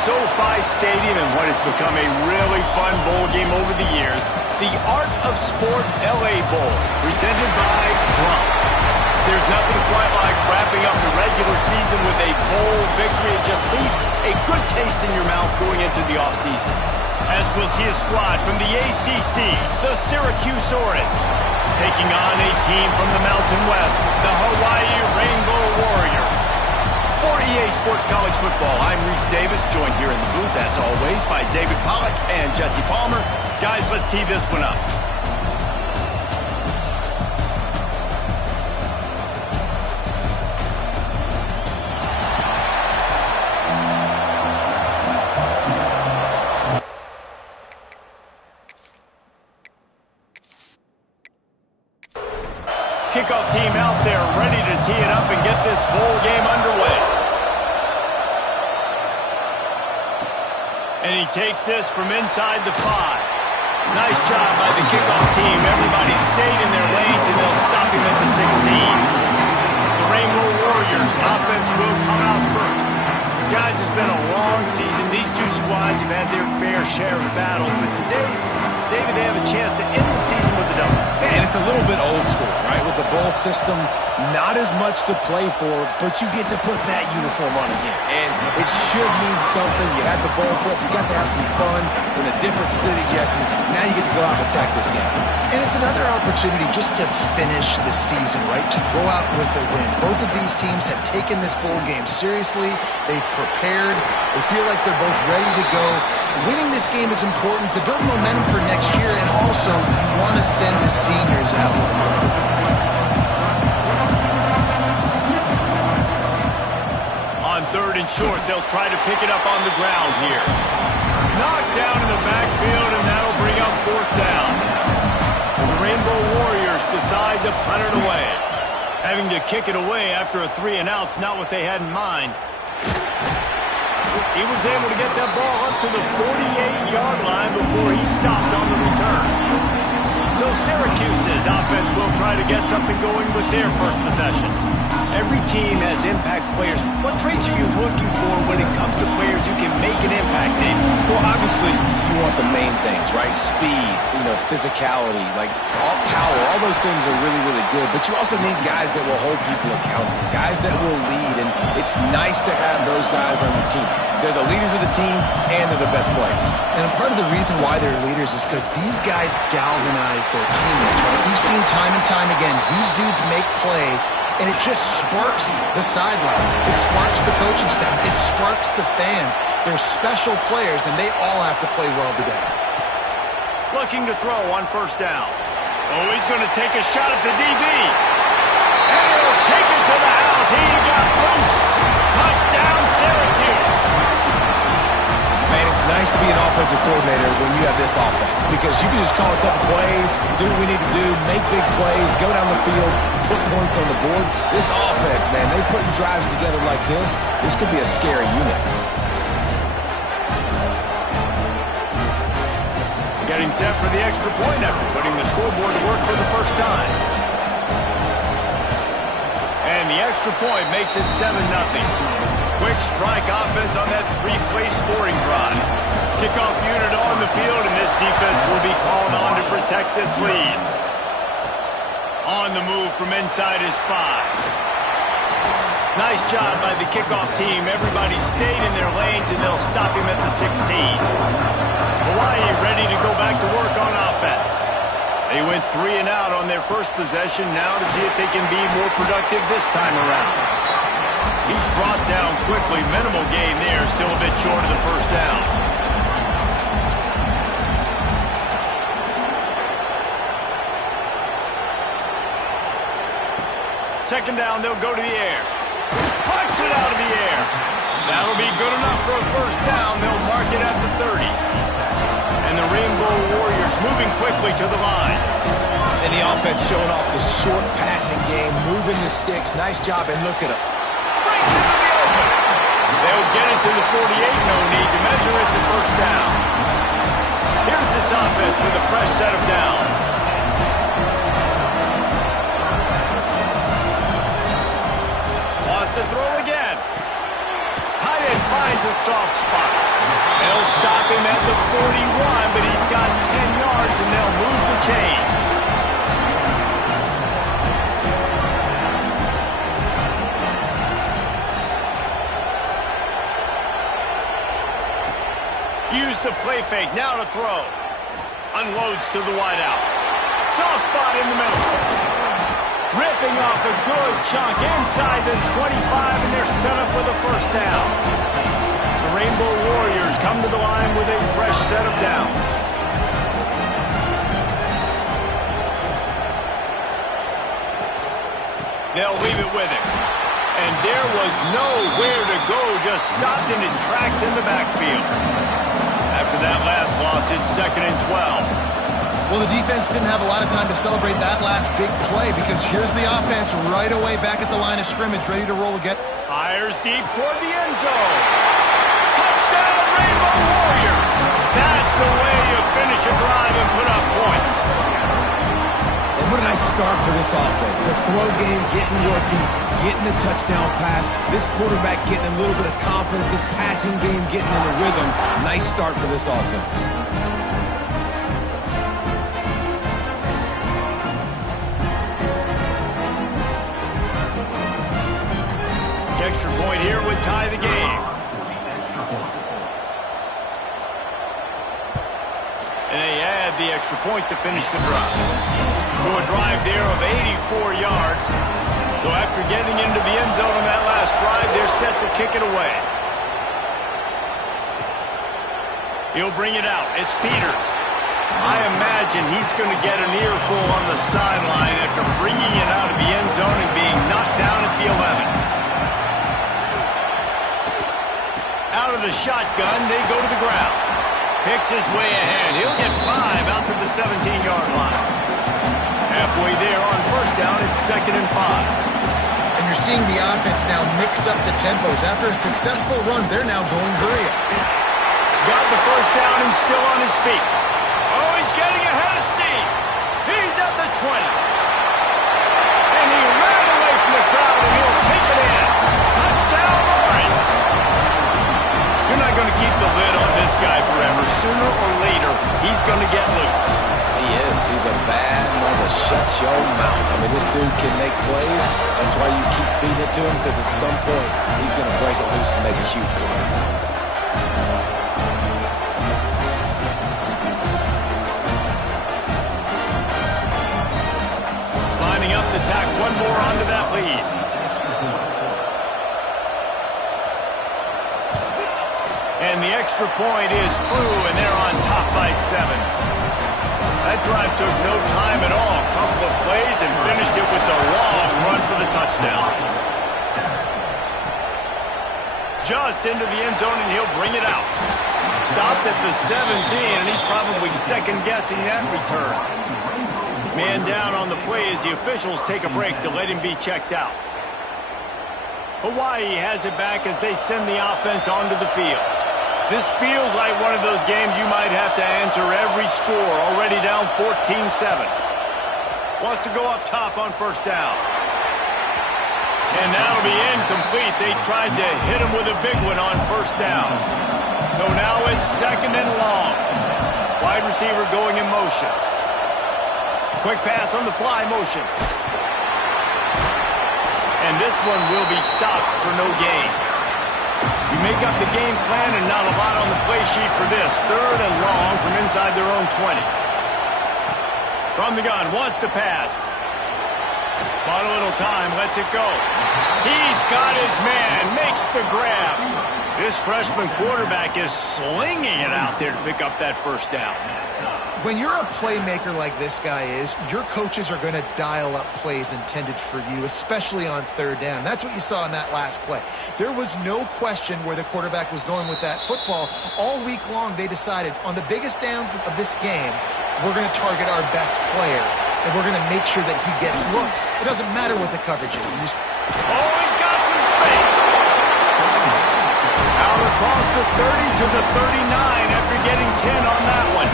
SoFi Stadium in what has become a really fun bowl game over the years, the Art of Sport LA Bowl, presented by Trump. There's nothing quite like wrapping up the regular season with a bowl victory. It just leaves a good taste in your mouth going into the offseason. As we'll see a squad from the ACC, the Syracuse Orange, taking on a team from the Mountain West, the Hawaii Rainbow Warriors. For EA Sports College Football, I'm Reese Davis, joined here in the booth, as always, by David Pollack and Jesse Palmer. Guys, let's tee this one up. Kickoff team out there ready to tee it up and get this bowl game underway. And he takes this from inside the 5. Nice job by the kickoff team. Everybody stayed in their lanes and they'll stop him at the 16. The Rainbow Warriors offense will come out first. Guys, it's been a long season. These two squads have had their fair share of battles, but today, David, they have a chance to end the season with a double. And it's a little bit old school, right? With the bowl system, not as much to play for, but you get to put that uniform on again. And it should mean something. You had the bowl prep. You got to have some fun in a different city, Jesse. Now you get to go out and attack this game. And it's another opportunity just to finish the season, right? To go out with a win. Both of these teams have taken this bowl game seriously. They've prepared. They feel like they're both ready to go. Winning this game is important to build momentum for next year, and also you want to send the seniors out with a win. On 3rd and short, they'll try to pick it up on the ground here. Knocked down in the backfield, and that'll bring up 4th down. The Rainbow Warriors decide to punt it away. Having to kick it away after a 3-and-out's not what they had in mind. He was able to get that ball up to the 48-yard line before he stopped on the return. So Syracuse's offense will try to get something going with their first possession. Every team has impact players. What traits are you looking for when it comes to players who can make an impact, David? Well, obviously, you want the main things, right? Speed, physicality, like all power. All those things are really, really good. But you also need guys that will hold people accountable, guys that will lead. And it's nice to have those guys on your team. They're the leaders of the team, and they're the best players. And part of the reason why they're leaders is because these guys galvanize their teammates, right? We've seen time and time again, these dudes make plays, and it just sparks the sideline. It sparks the coaching staff. It sparks the fans. They're special players, and they all have to play well today. Looking to throw on 1st down. Oh, he's going to take a shot at the DB. And he'll take it to the house. He got loose. Touchdown, Syracuse. Man, it's nice to be an offensive coordinator when you have this offense, because you can just call a couple plays, do what we need to do, make big plays, go down the field, put points on the board. This offense, man, they putting drives together like this could be a scary unit. Getting set for the extra point after putting the scoreboard to work for the first time. And the extra point makes it 7-0. Quick strike offense on that 3-play scoring drive. Kickoff unit on the field, and this defense will be called on to protect this lead. On the move from inside his 5. Nice job by the kickoff team. Everybody stayed in their lanes, and they'll stop him at the 16. Hawaii ready to go back to work on offense. They went 3-and-out on their first possession, now to see if they can be more productive this time around. He's brought down quickly. Minimal gain there. Still a bit short of the 1st down. Second down, they'll go to the air. Punch it out of the air. That'll be good enough for a 1st down. They'll mark it at the 30. And the Rainbow Warriors moving quickly to the line. And the offense showing off the short passing game, moving the sticks. Nice job, and look at them. Breaks into the open. They'll get it to the 48. No need to measure. It's a 1st down. Here's this offense with a fresh set of downs. Lost to throw again. Tight end finds finds a soft spot. They'll stop him at the 41, but he's got 10 yards, and they'll move the chains. Use the play fake, now to throw. Unloads to the wideout. Soft spot in the middle. Ripping off a good chunk inside the 25, and they're set up with a first down. The Rainbow Warriors come to the line with a fresh set of downs. They'll leave it with him. And there was nowhere to go, just stopped in his tracks in the backfield. After that last loss, it's 2nd and 12. Well, the defense didn't have a lot of time to celebrate that last big play because here's the offense right away back at the line of scrimmage, ready to roll again. Fires deep toward the end zone. Touchdown, Rainbow Warriors! That's the way you finish a drive and put up points. And what a nice start for this offense. The throw game getting working, getting the touchdown pass. This quarterback getting a little bit of confidence. This passing game getting in a rhythm. Nice start for this offense. Extra point here would tie the game. And they add the extra point to finish the drive. So a drive there of 84 yards. So after getting into the end zone on that last drive, they're set to kick it away. He'll bring it out. It's Peters. I imagine he's going to get an earful on the sideline after bringing it out of the end zone and being knocked down at the 11. Out of the shotgun, they go to the ground. Picks his way ahead. He'll get 5 out to the 17-yard line. Halfway there on first down, it's 2nd and 5. And you're seeing the offense now mix up the tempos. After a successful run, they're now going hurry up. Got the first down and still on his feet. Oh, he's getting ahead of steam. He's at the 20. And he ran away from the crowd, and he'll take it in. Touchdown, Orange. You're not going to keep the lid on this guy forever. Sooner or later, he's going to get loose. He is. He's a bad mother. Shut your mouth. I mean, this dude can make plays. That's why you keep feeding it to him, because at some point, he's going to break it loose and make a huge play. Lining up to tack one more onto that lead. And the extra point is true, and they're on top by 7. That drive took no time at all. A couple of plays and finished it with the long run for the touchdown. Just into the end zone, and he'll bring it out. Stopped at the 17, and he's probably second-guessing that return. Man down on the play as the officials take a break to let him be checked out. Hawaii has it back as they send the offense onto the field. This feels like one of those games you might have to answer every score, already down 14-7. Wants to go up top on first down. And that'll be incomplete. They tried to hit him with a big one on first down. So now it's 2nd and long. Wide receiver going in motion. Quick pass on the fly motion. And this one will be stopped for no gain. You make up the game plan and not a lot on the play sheet for this. 3rd and long from inside their own 20. From the gun, wants to pass. Bought a little time, lets it go. He's got his man, makes the grab. This freshman quarterback is slinging it out there to pick up that first down. When you're a playmaker like this guy is, your coaches are going to dial up plays intended for you, especially on 3rd down. That's what you saw in that last play. There was no question where the quarterback was going with that football. All week long, they decided on the biggest downs of this game, we're going to target our best player, and we're going to make sure that he gets looks. It doesn't matter what the coverage is. Oh, he's got some space. Out across the 30 to the 39 after getting 10 on that one.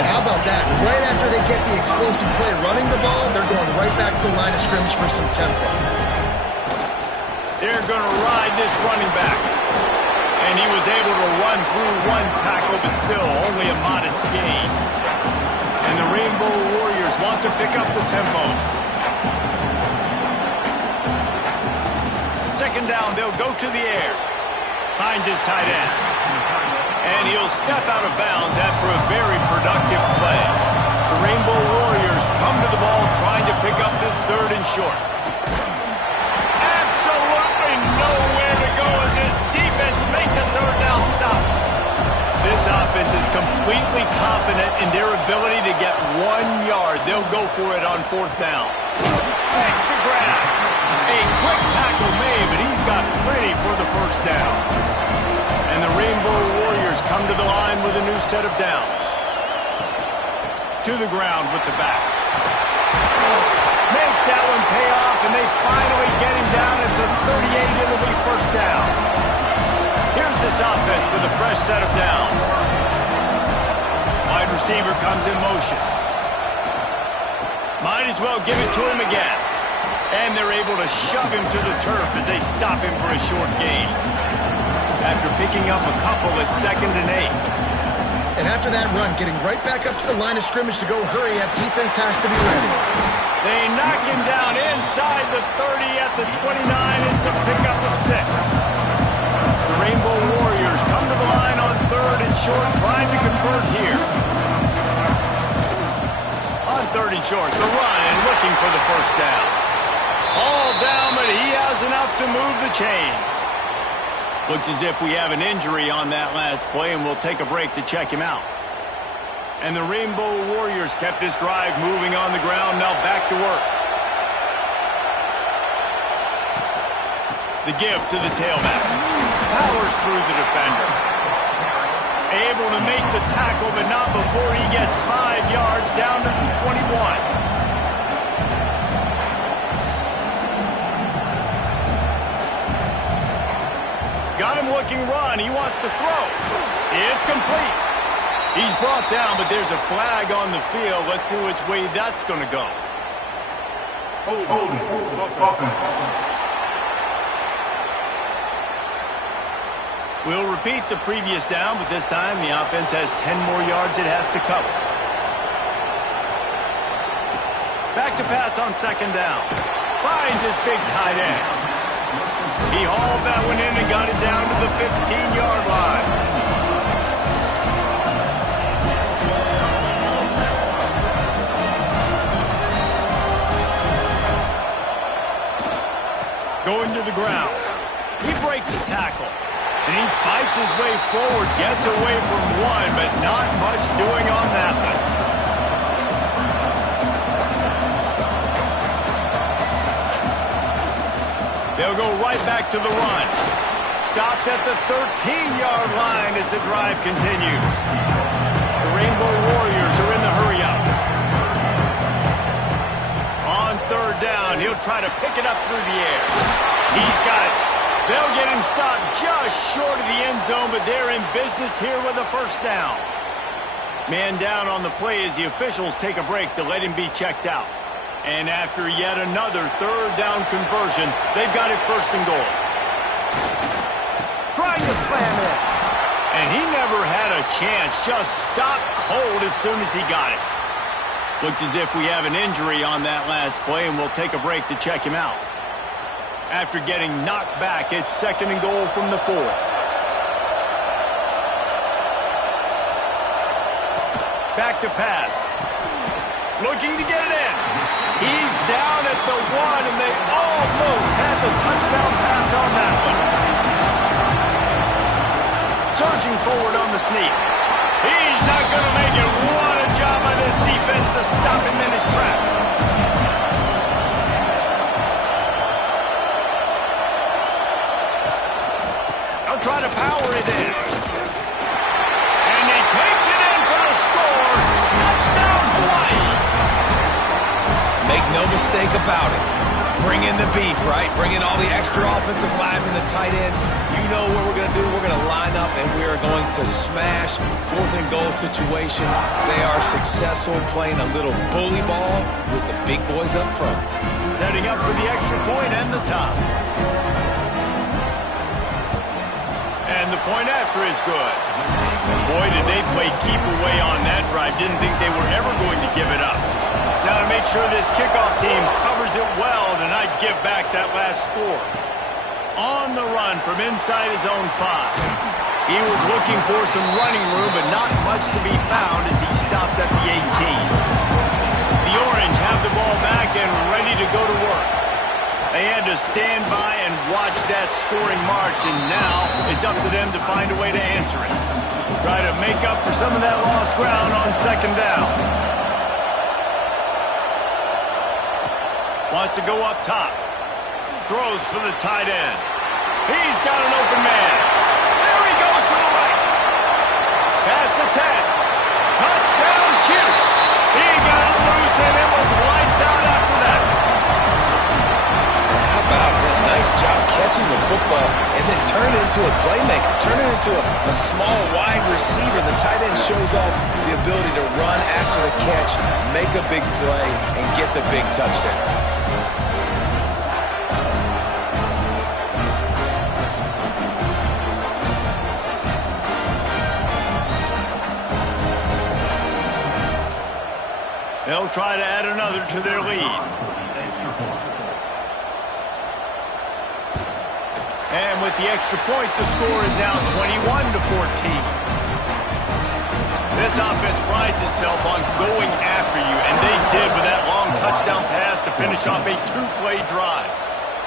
And how about that? Right after they get the explosive play running the ball, they're going right back to the line of scrimmage for some tempo. They're going to ride this running back. And he was able to run through one tackle, but still only a modest gain. And the Rainbow Warriors want to pick up the tempo. Second down, they'll go to the air. Finds his tight end. And he'll step out of bounds after a very productive play. The Rainbow Warriors come to the ball trying to pick up this third and short. Absolutely nowhere to go as this defense makes a third down stop. This offense is completely confident in their ability to get 1 yard. They'll go for it on fourth down. Extra grab. A quick tackle made, but he's got plenty for the first down. And the Rainbow Warriors come to the line with a new set of downs. To the ground with the back. Makes that one pay off, and they finally get him down at the 38. It'll be first down. Here's this offense with a fresh set of downs. Wide receiver comes in motion. Might as well give it to him again. And they're able to shove him to the turf as they stop him for a short gain. After picking up a couple, it's 2nd and 8. And after that run, getting right back up to the line of scrimmage to go hurry up, defense has to be ready. They knock him down inside the 30 at the 29. It's a pickup of 6. The Rainbow Warriors come to the line on 3rd and short, trying to convert here. On 3rd and short, the run and looking for the first down. All down, but he has enough to move the chains. Looks as if we have an injury on that last play, and we'll take a break to check him out. And the Rainbow Warriors kept this drive moving on the ground, now back to work. The give to the tailback. Powers through the defender. Able to make the tackle, but not before he gets 5 yards down to the 21. Got him looking run. He wants to throw. It's complete. He's brought down, but there's a flag on the field. Let's see which way that's going to go. We'll repeat the previous down, but this time the offense has 10 more yards it has to cover. Back to pass on 2nd down. Finds his big tight end. He hauled that one in and got it down to the 15-yard line. Going to the ground. He breaks a tackle. And he fights his way forward, gets away from one, but not much doing on that one. They'll go right back to the run. Stopped at the 13-yard line as the drive continues. The Rainbow Warriors are in the hurry-up. On 3rd down, he'll try to pick it up through the air. He's got it. They'll get him stopped just short of the end zone, but they're in business here with a first down. Man down on the play as the officials take a break to let him be checked out. And after yet another 3rd down conversion, they've got it 1st and goal. Trying to slam it. And he never had a chance. Just stopped cold as soon as he got it. Looks as if we have an injury on that last play, and we'll take a break to check him out. After getting knocked back, it's 2nd and goal from the 4. Back to pass. Looking to get it in. He's down at the 1, and they almost had the touchdown pass on that one. Surging forward on the sneak. He's not going to make it. What a job by this defense to stop him in his tracks. They'll try to power it in. And he takes it in for the score. Touchdown, Hawaii. Make no mistake about it. Bring in the beef, right? Bring in all the extra offensive linemen, the tight end. You know what we're going to do. We're going to line up, and we are going to smash 4th and goal situation. They are successful playing a little bully ball with the big boys up front. Setting up for the extra point and the top. And the point after is good. Boy, did they play keep away on that drive. Didn't think they were ever going to give it up. Now to make sure this kickoff team covers it well to not give back that last score. On the run from inside his own 5. He was looking for some running room, but not much to be found as he stopped at the 18. The Orange have the ball back and ready to go to work. They had to stand by and watch that scoring march, and now it's up to them to find a way to answer it. Try to make up for some of that lost ground on second down. Wants to go up top. Throws for the tight end. He's got an open man. There he goes to the right. Past the 10. Touchdown, Cuse. He got it loose, and it was lights out after that. How about him? Nice job catching the football and then turn it into a playmaker. Turn it into a small wide receiver. The tight end shows off the ability to run after the catch, make a big play, and get the big touchdown. They'll try to add another to their lead. And with the extra point, the score is now 21-14. This offense prides itself on going after you, and they did with that long touchdown pass to finish off a 2-play drive.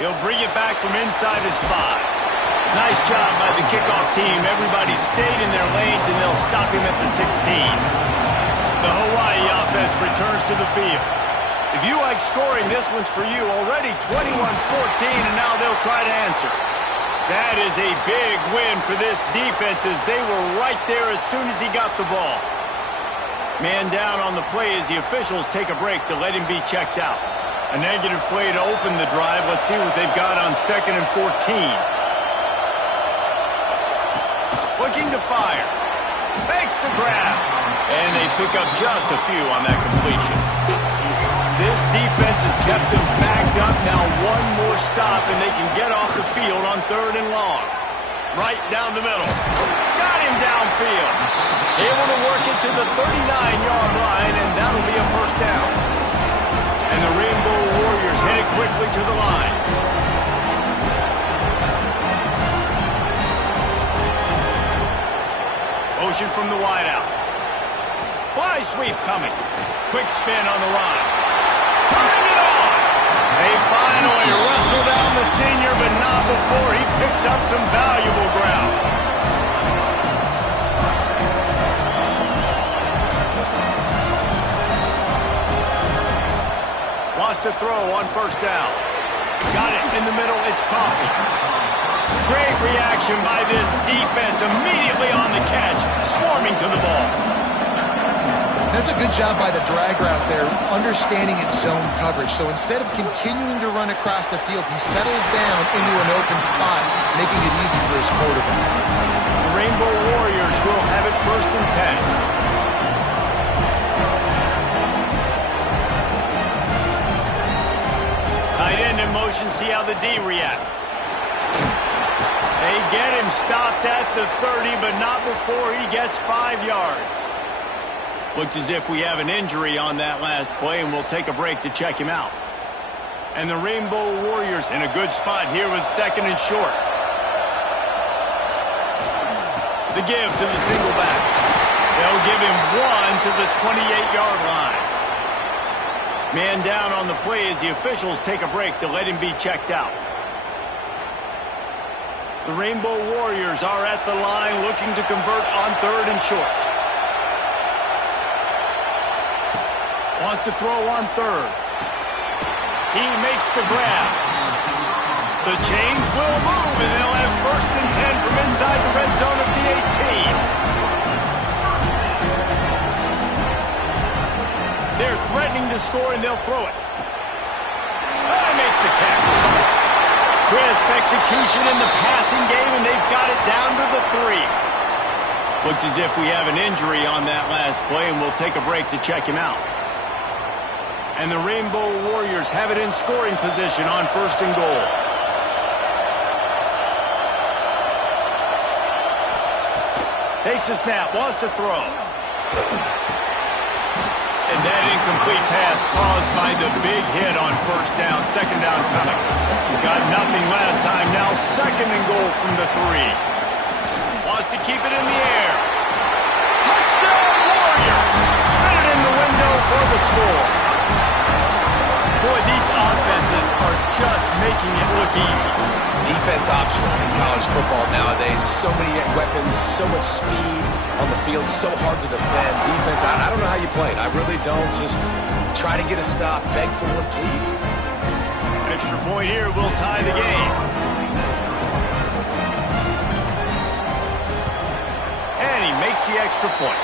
He'll bring it back from inside his 5. Nice job by the kickoff team. Everybody stayed in their lanes, and they'll stop him at the 16. The Hawaii offense returns to the field. If you like scoring, this one's for you. Already 21-14, and now they'll try to answer. That is a big win for this defense as they were right there as soon as he got the ball. Man down on the play as the officials take a break to let him be checked out. A negative play to open the drive. Let's see what they've got on 2nd and 14. Looking to fire. Makes the grab. And they pick up just a few on that completion. This defense has kept them backed up. Now one more stop, and they can get off the field on 3rd and long. Right down the middle. Got him downfield. Able to work it to the 39-yard line, and that'll be a first down. And the Rainbow Warriors headed quickly to the line. Motion from the wideout. Fly sweep coming. Quick spin on the run. Turning it on. They finally wrestle down the senior, but not before he picks up some valuable ground. Wants to throw on first down. Got it in the middle. It's Coffee. Great reaction by this defense. Immediately on the catch. Swarming to the ball. That's a good job by the drag route there, understanding its zone coverage. So instead of continuing to run across the field, he settles down into an open spot, making it easy for his quarterback. The Rainbow Warriors will have it 1st and 10. Tight end in motion, see how the D reacts. They get him stopped at the 30, but not before he gets 5 yards. Looks as if we have an injury on that last play, and we'll take a break to check him out. And the Rainbow Warriors in a good spot here with 2nd and short. The give to the single back. They'll give him 1 to the 28-yard line. Man down on the play as the officials take a break to let him be checked out. The Rainbow Warriors are at the line looking to convert on 3rd and short. Wants to throw on 3rd. He makes the grab. The change will move, and they'll have 1st and 10 from inside the red zone of the 18. They're threatening to score, and they'll throw it. That makes the catch. Crisp execution in the passing game, and they've got it down to the 3. Looks as if we have an injury on that last play, and we'll take a break to check him out. And the Rainbow Warriors have it in scoring position on 1st and goal. Takes a snap, wants to throw. And that incomplete pass caused by the big hit on first down. Second down coming. Got nothing last time. Now second and goal from the 3. Wants to keep it in the air. Touchdown, Warrior! Fit it in the window for the score. Boy, these offenses are just making it look easy. Defense optional in college football nowadays. So many weapons, so much speed on the field, so hard to defend. Defense, I don't know how you play it. I really don't. Just try to get a stop. Beg for one, please. Extra point here will tie the game. And he makes the extra point.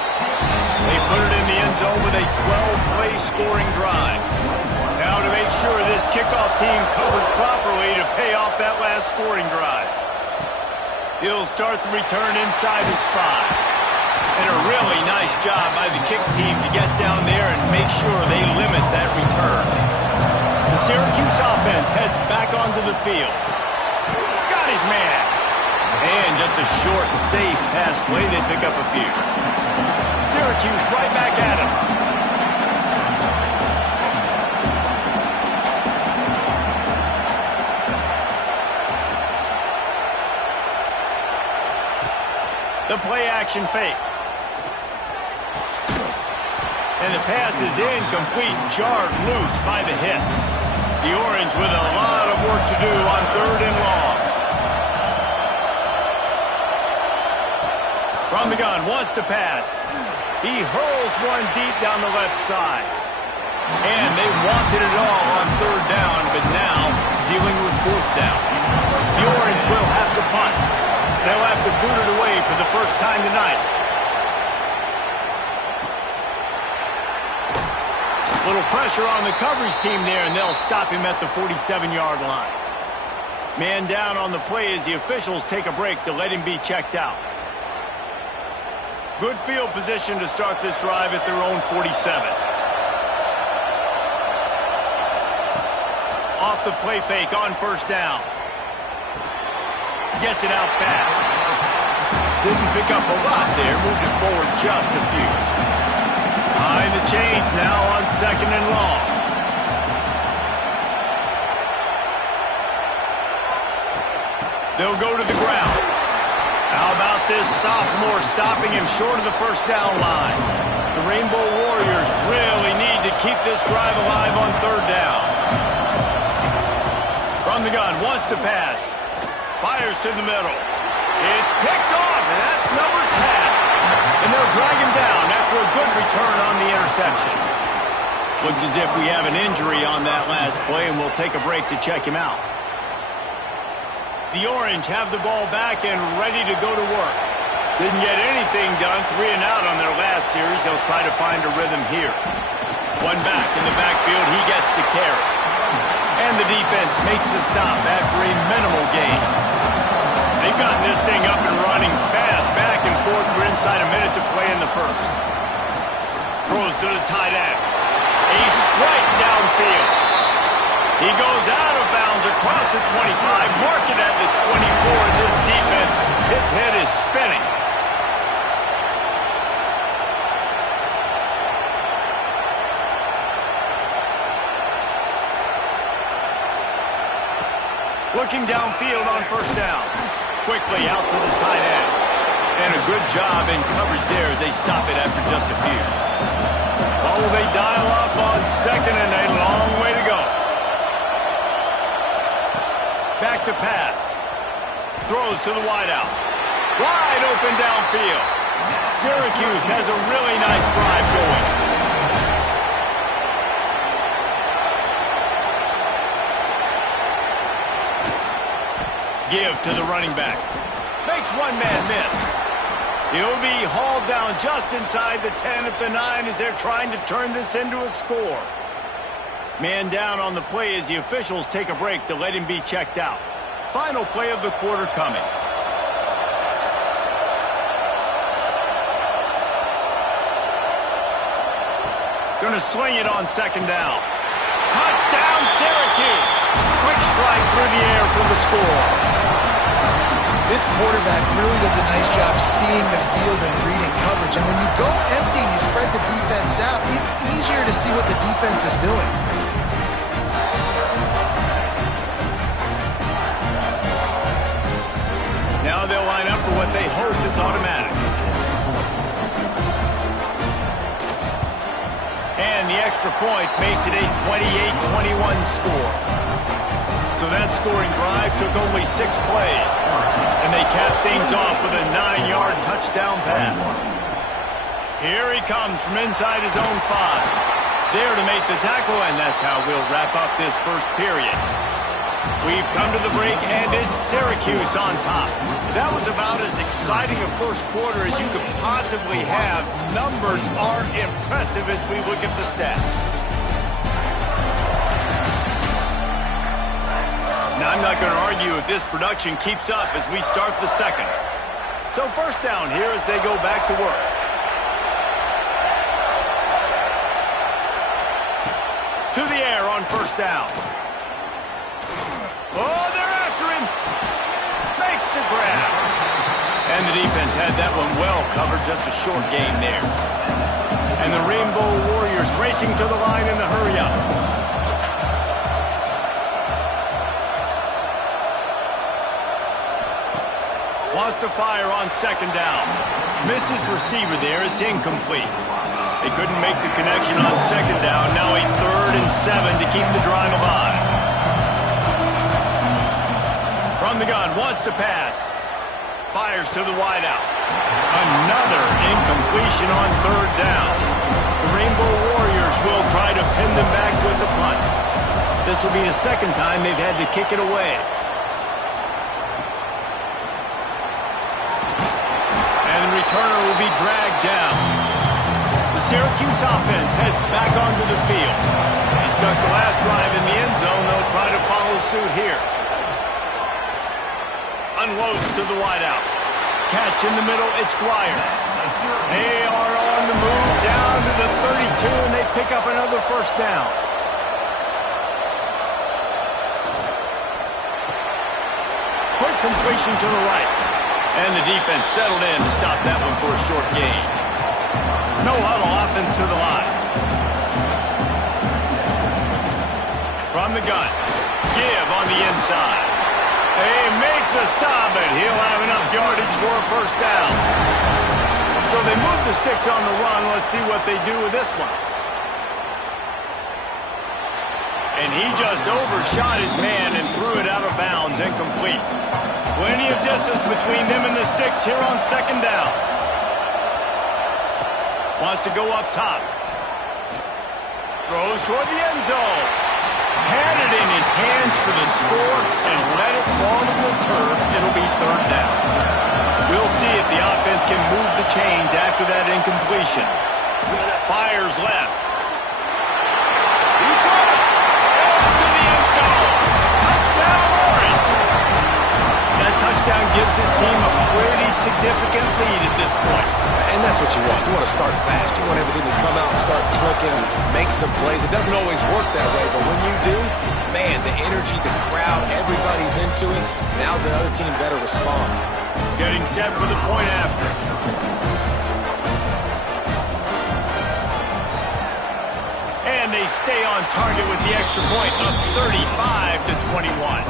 They put it in the end zone with a 12-play scoring drive. Now to make sure this kickoff team covers properly to pay off that last scoring drive. He'll start the return inside his 5. And a really nice job by the kick team to get down there and make sure they limit that return. The Syracuse offense heads back onto the field. Got his man. And just a short, safe pass play. They pick up a few. Syracuse right back at him. The play-action fake. And the pass is incomplete, jarred loose by the hit. The Orange with a lot of work to do on 3rd and long. From the gun, wants to pass. He hurls one deep down the left side. And they wanted it all on 3rd down, but now dealing with 4th down. The Orange will have to punt. They'll have to boot it away for the first time tonight. Little pressure on the coverage team there, and they'll stop him at the 47-yard line. Man down on the play as the officials take a break to let him be checked out. Good field position to start this drive at their own 47. Off the play fake on 1st down. Gets it out fast. Didn't pick up a lot there. Moved it forward just a few. Behind the chains now on 2nd and long. They'll go to the ground. How about this sophomore stopping him short of the 1st down line? The Rainbow Warriors really need to keep this drive alive on 3rd down. From the gun, wants to pass. Fires to the middle. It's picked off, and that's number 10. And they'll drag him down after a good return on the interception. Looks as if we have an injury on that last play, and we'll take a break to check him out. The Orange have the ball back and ready to go to work. Didn't get anything done, 3 and out on their last series. They'll try to find a rhythm here. One back in the backfield, he gets the carry. And the defense makes the stop after a minimal gain. They've gotten this thing up and running fast, back and forth. We're inside a minute to play in the 1st. Throws to the tight end. A strike downfield. He goes out of bounds across the 25, mark it at the 24, and this defense, its head is spinning. Looking downfield on 1st down. Quickly out to the tight end. And a good job in coverage there as they stop it after just a few. Oh, they dial up on 2nd and a long way to go. Back to pass. Throws to the wideout. Wide open downfield. Syracuse has a really nice drive going. Give to the running back. Makes one man miss. He'll be hauled down just inside the 10 at the 9 as they're trying to turn this into a score. Man down on the play as the officials take a break to let him be checked out. Final play of the quarter coming. Gonna swing it on 2nd down. Touchdown, Syracuse! Quick strike through the air for the score. This quarterback really does a nice job seeing the field and reading coverage. And when you go empty and you spread the defense out, it's easier to see what the defense is doing. Now they'll line up for what they hope is automatic. And the extra point makes it a 28-21 score. So that scoring drive took only 6 plays. And they capped things off with a 9-yard touchdown pass. Here he comes from inside his own 5. There to make the tackle, and that's how we'll wrap up this first period. We've come to the break, and it's Syracuse on top. That was about as exciting a first quarter as you could possibly have. Numbers are impressive as we look at the stats. Now, I'm not going to argue if this production keeps up as we start the second. So first down here as they go back to work. To the air on first down. Oh, they're after him. Makes the grab. And the defense had that one well covered, just a short gain there. And the Rainbow Warriors racing to the line in the hurry-up. Wants to fire on second down. Missed his receiver there. It's incomplete. They couldn't make the connection on second down. Now a 3rd and 7 to keep the drive alive. From the gun, wants to pass. Fires to the wideout. Another incompletion on 3rd down. The Rainbow Warriors will try to pin them back with the punt. This will be the second time they've had to kick it away. And the returner will be dragged down. The Syracuse offense heads back onto the field. They stuck the last drive in the end zone. They'll try to follow suit here. Unloads to the wideout. Catch in the middle, it's Squires. They are on the move down to the 32, and they pick up another first down. Quick completion to the right. And the defense settled in to stop that one for a short gain. No huddle offense to the line. From the gun. Give on the inside. They make the stop, but he'll have enough yardage for a first down. So they move the sticks on the run. Let's see what they do with this one. And he just overshot his man and threw it out of bounds, incomplete. Plenty of distance between them and the sticks here on second down. Wants to go up top. Throws toward the end zone. Had it in his hands for the score and let it fall to the turf. It'll be 3rd down. We'll see if the offense can move the chains after that incompletion. Fires left. He got it. To the end zone. Touchdown, Orange. That touchdown gives his team a pretty significant lead at this point. And that's what you want. You want to start fast. You want everything to come out and start clicking, make some plays. It doesn't always work that way, but when you do, man, the energy, the crowd, everybody's into it. Now the other team better respond. Getting set for the point after. And they stay on target with the extra point, up 35-21.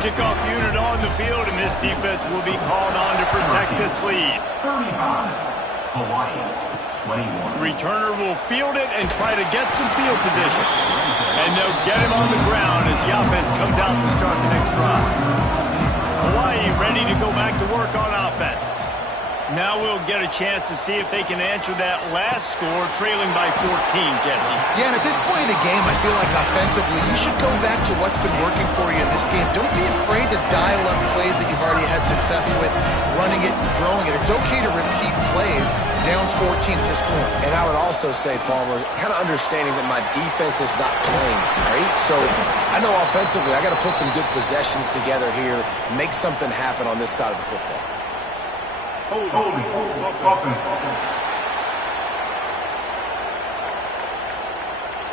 Kickoff unit on the field, and this defense will be called on to protect this lead. 35. Hawaii, 21. Returner will field it and try to get some field position. And they'll get him on the ground as the offense comes out to start the next drive. Hawaii ready to go back to work on offense. Now we'll get a chance to see if they can answer that last score, trailing by 14, Jesse. Yeah, and at this point in the game, I feel like offensively, you should go back to what's been working for you in this game. Don't be afraid to dial up plays that you've already had success with, running it and throwing it. It's okay to repeat plays down 14 at this point. And I would also say, Palmer, kind of understanding that my defense is not playing great. So I know offensively, I got to put some good possessions together here, make something happen on this side of the football.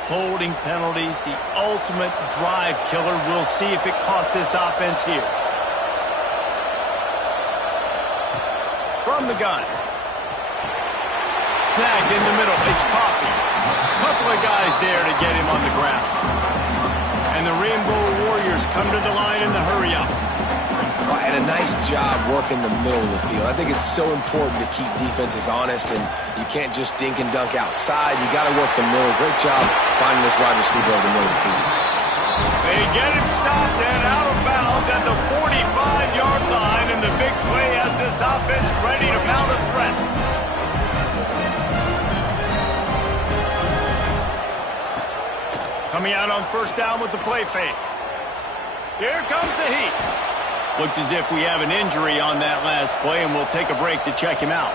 Holding penalties, the ultimate drive killer. We'll see if it costs this offense here. From the gun. Snagged in the middle. It's Coffee. Couple of guys there to get him on the ground. And the Rainbow Warriors come to the line in the hurry-up. And a nice job working the middle of the field. I think it's so important to keep defenses honest, and you can't just dink and dunk outside. You got to work the middle. Great job finding this wide receiver over the middle of the field. They get him stopped and out of bounds at the 45-yard line, and the big play has this offense ready to mount a threat. Coming out on first down with the play fake. Here comes the heat. Looks as if we have an injury on that last play, and we'll take a break to check him out.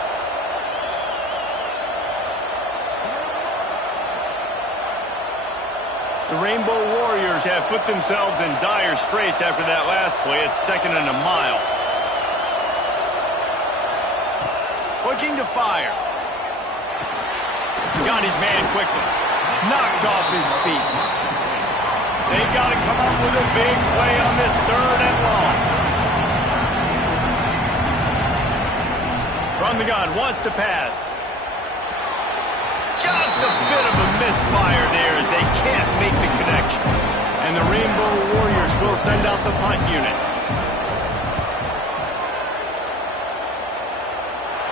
The Rainbow Warriors have put themselves in dire straits after that last play. It's 2nd and a mile. Looking to fire. Got his man quickly. Knocked off his feet. They've got to come up with a big play on this 3rd and long. From the gun, wants to pass. Just a bit of a misfire there as they can't make the connection. And the Rainbow Warriors will send out the punt unit.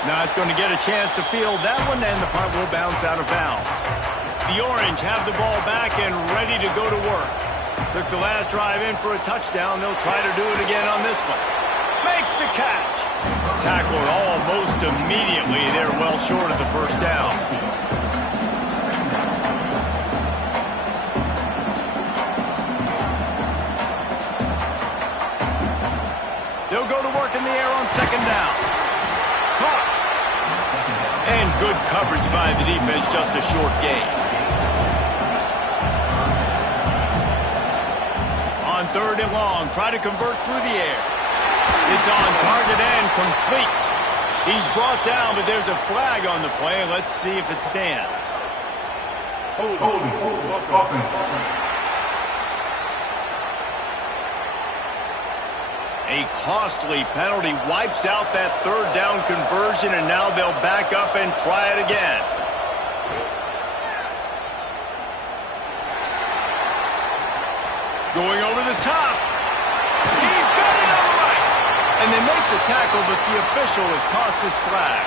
Not going to get a chance to field that one, and the punt will bounce out of bounds. The Orange have the ball back and ready to go to work. Took the last drive in for a touchdown. They'll try to do it again on this one. Makes the catch. Tackled almost immediately. They're well short of the first down. They'll go to work in the air on 2nd down. Caught. And good coverage by the defense, just a short gain. On 3rd and long, try to convert through the air. It's on target and complete. He's brought down, but there's a flag on the play. Let's see if it stands. Hold. A costly penalty wipes out that 3rd down conversion, and now they'll back up and try it again. Going over the top. He's got it on the right. And they make the tackle, but the official has tossed his flag.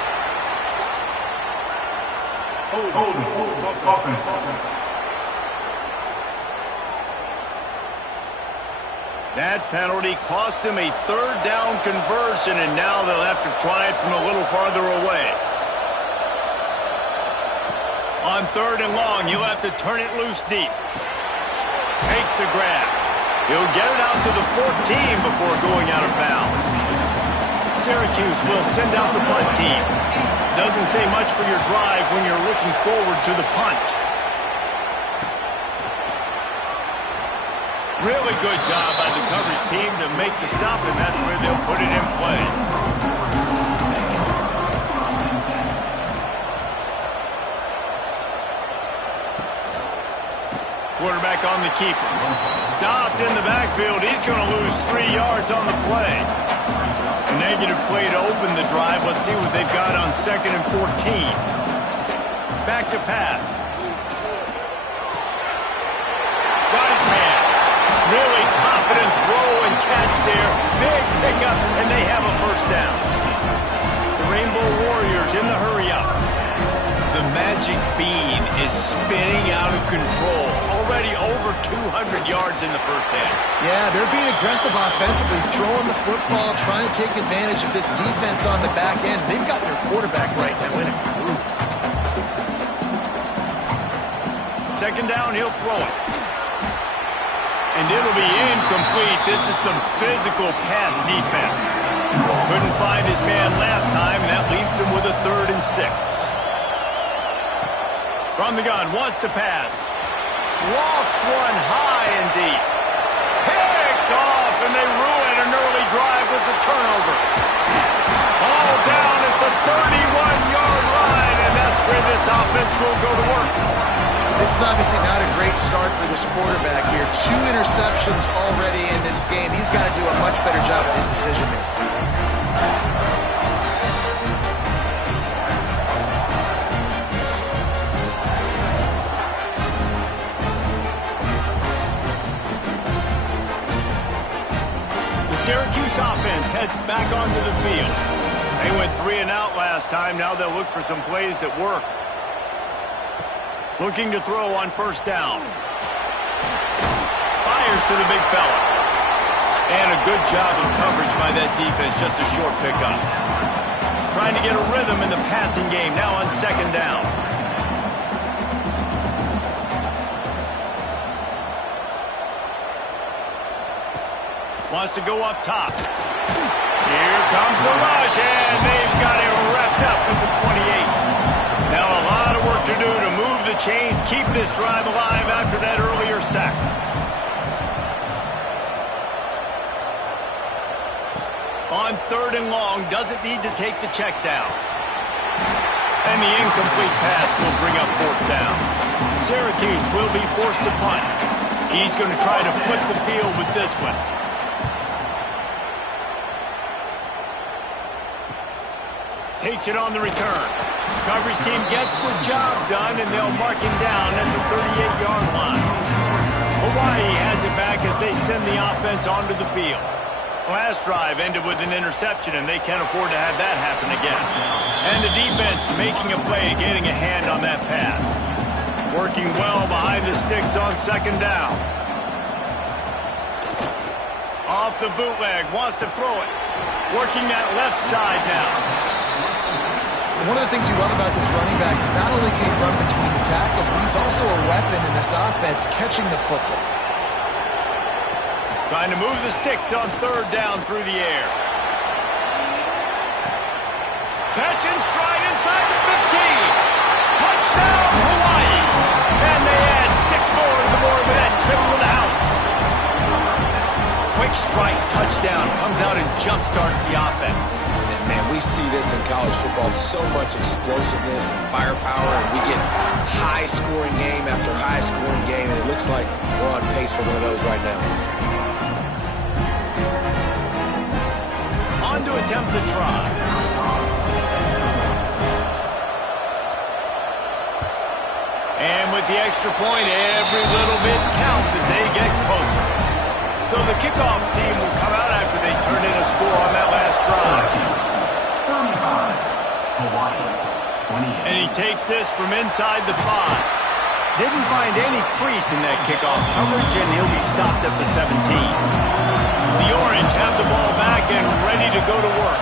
Hold. That penalty cost them a 3rd down conversion, and now they'll have to try it from a little farther away. On 3rd and long, you'll have to turn it loose deep. Takes the grab. He'll get it out to the 14 before going out of bounds. Syracuse will send out the punt team. Doesn't say much for your drive when you're looking forward to the punt. Really good job by the coverage team to make the stop, and that's where they'll put it in play. Quarterback on the keeper. Stopped in the backfield. He's going to lose 3 yards on the play. A negative play to open the drive. Let's see what they've got on 2nd and 14. Back to pass. Got his man. Really confident throw and catch there. Big pickup, and they have a first down. The Rainbow Warriors in the hurry-up. The magic bean is spinning out of control. Already over 200 yards in the first half. Yeah, they're being aggressive offensively, throwing the football, trying to take advantage of this defense on the back end. They've got their quarterback right now in a groove. 2nd down, he'll throw it. And it'll be incomplete. This is some physical pass defense. Couldn't find his man last time, and that leaves him with a 3rd and 6. From the gun, wants to pass. Lofts one high and deep. Picked off, and they ruin an early drive with the turnover. All down at the 31-yard line, and that's where this offense will go to work. This is obviously not a great start for this quarterback here. 2 interceptions already in this game. He's got to do a much better job with his decision-making. Syracuse offense heads back onto the field. They went 3 and out last time. Now they'll look for some plays that work. Looking to throw on first down. Fires to the big fella. And a good job of coverage by that defense. Just a short pickup. Trying to get a rhythm in the passing game. Now on second down. Wants to go up top. Here comes the rush, and they've got it wrapped up at the 28. Now a lot of work to do to move the chains, keep this drive alive after that earlier sack. On 3rd and long, doesn't need to take the check down. And the incomplete pass will bring up 4th down. Syracuse will be forced to punt. He's going to try to flip the field with this one. Takes it on the return. Coverage team gets the job done, and they'll mark him down at the 38-yard line. Hawaii has it back as they send the offense onto the field. Last drive ended with an interception, and they can't afford to have that happen again. And the defense making a play, getting a hand on that pass. Working well behind the sticks on second down. Off the bootleg, wants to throw it. Working that left side now. One of the things you love about this running back is not only can he run between the tackles, but he's also a weapon in this offense catching the football. Trying to move the sticks on 3rd down through the air. Catch and stride inside the 15. Touchdown, Hawaii. And they add 6 more to the board with that trip to the house. Quick strike touchdown comes out and jump-starts the offense. And man, we see this in college football, so much explosiveness and firepower, and we get high-scoring game after high-scoring game, and it looks like we're on pace for one of those right now. On to attempt the try. And with the extra point, every little bit counts as they get closer. So the kickoff team will come out after they turn in a score on that last drive. 35, Hawaii, 28. And he takes this from inside the 5. Didn't find any crease in that kickoff coverage, and he'll be stopped at the 17. The Orange have the ball back and ready to go to work.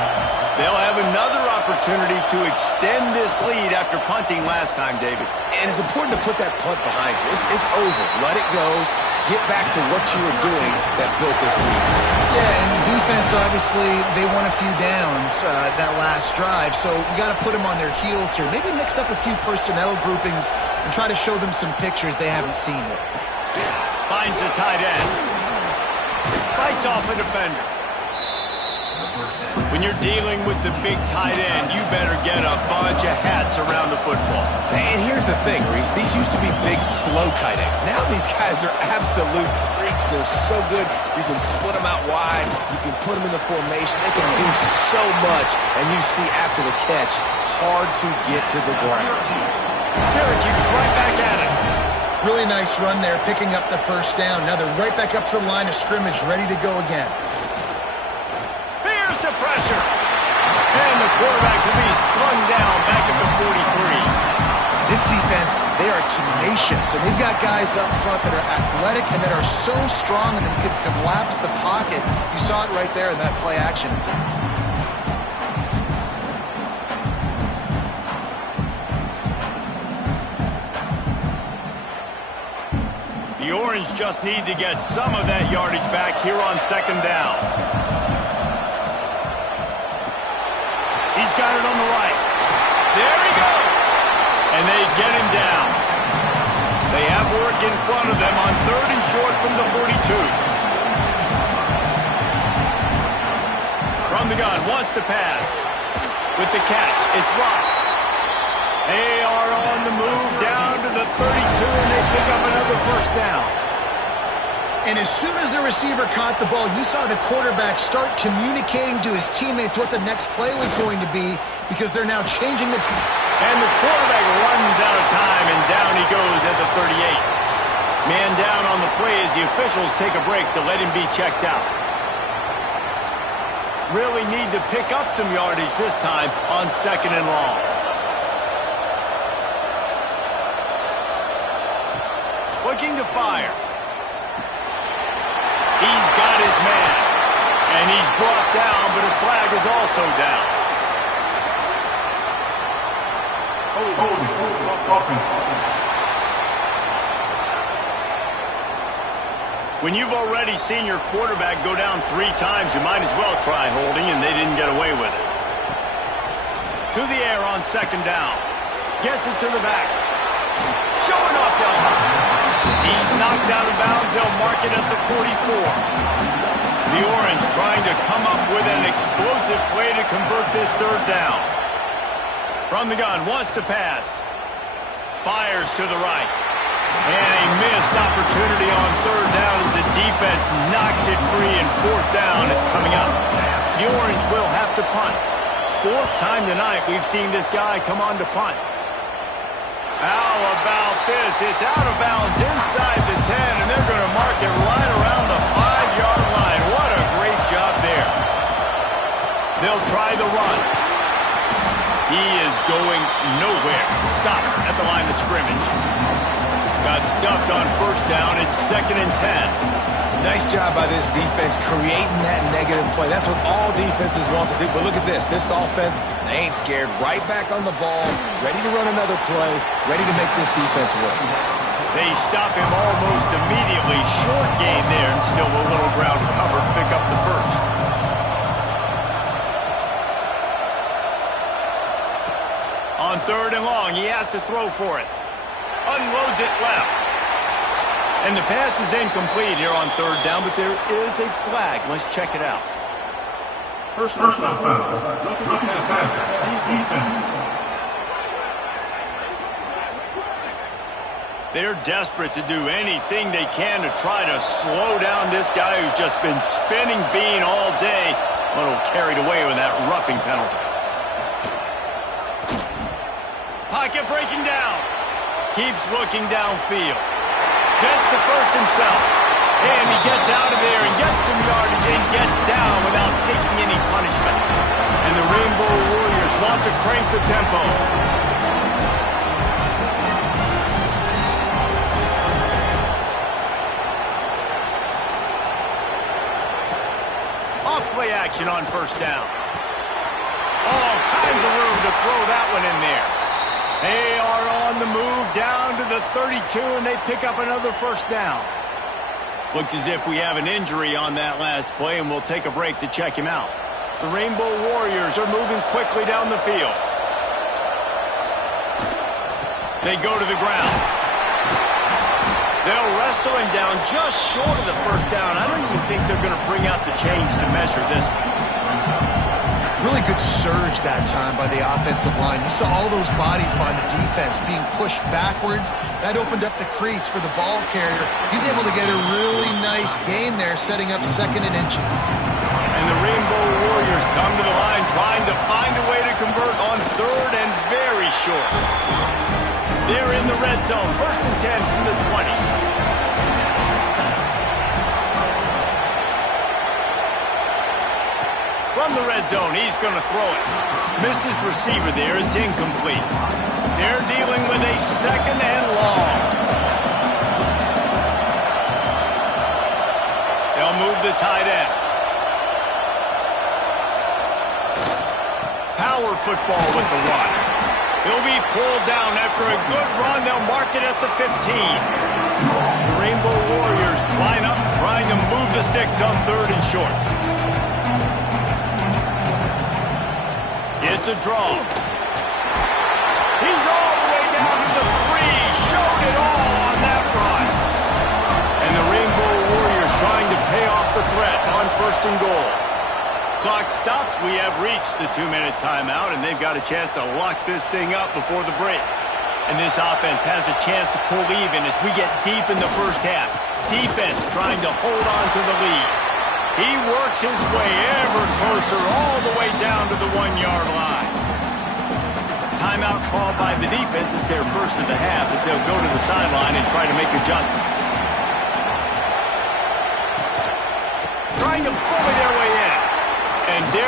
They'll have another opportunity to extend this lead after punting last time, David. And it's important to put that punt behind you. It's over. Let it go. Get back to what you were doing that built this lead. Yeah, and defense, obviously, they won a few downs that last drive, so we got to put them on their heels here. Maybe mix up a few personnel groupings and try to show them some pictures they haven't seen yet. Finds the tight end. Fights off a defender. When you're dealing with the big tight end, you better get a bunch of hats around the football. And here's the thing, Reese. These used to be big, slow tight ends. Now these guys are absolute freaks. They're so good. You can split them out wide. You can put them in the formation. They can do so much. And you see after the catch, hard to get to the ground. Syracuse right back at it. Really nice run there, picking up the first down. Now they're right back up to the line of scrimmage, ready to go again. Here's the pressure. And the quarterback will be slung down back at the 43. This defense, they are tenacious, and they've got guys up front that are athletic and that are so strong and can collapse the pocket. You saw it right there in that play-action attempt. The Orange just need to get some of that yardage back here on second down. He's got it on the right. There he goes. And they get him down. They have work in front of them on 3rd and short from the 42. From the gun, wants to pass. With the catch, it's Rock. They are on the move down to the 32, and they pick up another first down. And as soon as the receiver caught the ball, you saw the quarterback start communicating to his teammates what the next play was going to be because they're now changing the And the quarterback runs out of time, and down he goes at the 38. Man down on the play as the officials take a break to let him be checked out. really need to pick up some yardage this time on 2nd and long. Looking to fire. He's got his man. And he's brought down, but a flag is also down. When you've already seen your quarterback go down 3 times, you might as well try holding, and they didn't get away with it. To the air on 2nd down. Gets it to the back. Showing off down high. He's knocked out of bounds. They'll mark it at the 44. The Orange trying to come up with an explosive play to convert this 3rd down. From the gun, wants to pass. Fires to the right. And a missed opportunity on 3rd down as the defense knocks it free, and 4th down is coming up. The Orange will have to punt. 4th time tonight we've seen this guy come on to punt. How about this? It's out of bounds inside the 10, and they're going to mark it right around the 5-yard line. What a great job there. They'll try the run. He is going nowhere. Stop at the line of scrimmage. Got stuffed on 1st down. It's 2nd and 10. Nice job by this defense creating that negative play. That's what all defenses want to do. But look at this. This offense, they ain't scared. Right back on the ball, ready to run another play, ready to make this defense work. They stop him almost immediately. Short gain there, and still a little ground to cover to pick up the 1st. On 3rd and long, he has to throw for it. Unloads it left. And the pass is incomplete here on 3rd down, but there is a flag. Let's check it out. Personal foul. Looking to pass. Defense. They're desperate to do anything they can to try to slow down this guy who's just been spinning bean all day. A little carried away with that roughing penalty. Pocket breaking down. Keeps looking downfield. Gets the 1st himself. And he gets out of there and gets some yardage and gets down without taking any punishment. And the Rainbow Warriors want to crank the tempo. Off-play action on 1st down. All kinds of room to throw that one in there. They are on the move down to the 32, and they pick up another 1st down. Looks as if we have an injury on that last play, and we'll take a break to check him out. The Rainbow Warriors are moving quickly down the field. They go to the ground. They'll wrestle him down just short of the 1st down. I don't even think they're going to bring out the chains to measure this one. Really good surge that time by the offensive line. You saw all those bodies by the defense being pushed backwards. That opened up the crease for the ball carrier. He's able to get a really nice gain there, setting up 2nd and inches. And the Rainbow Warriors come to the line trying to find a way to convert on 3rd and very short. They're in the red zone. 1st and 10 from the 20. From the red zone, he's going to throw it. Missed his receiver there. It's incomplete. They're dealing with a 2nd and long. They'll move the tight end. Power football with the run. He'll be pulled down after a good run. They'll mark it at the 15. The Rainbow Warriors line up trying to move the sticks on 3rd and short. It's a draw. He's all the way down to the 3. Showed it all on that run. And the Rainbow Warriors trying to pay off the threat on 1st and goal. Clock stops. We have reached the 2-minute timeout, and they've got a chance to lock this thing up before the break. And this offense has a chance to pull even as we get deep in the 1st half. Defense trying to hold on to the lead. He works his way ever closer all the way down to the 1-yard line. Timeout called by the defense. It's their 1st of the half as they'll go to the sideline and try to make adjustments. Trying to bully their way in. And there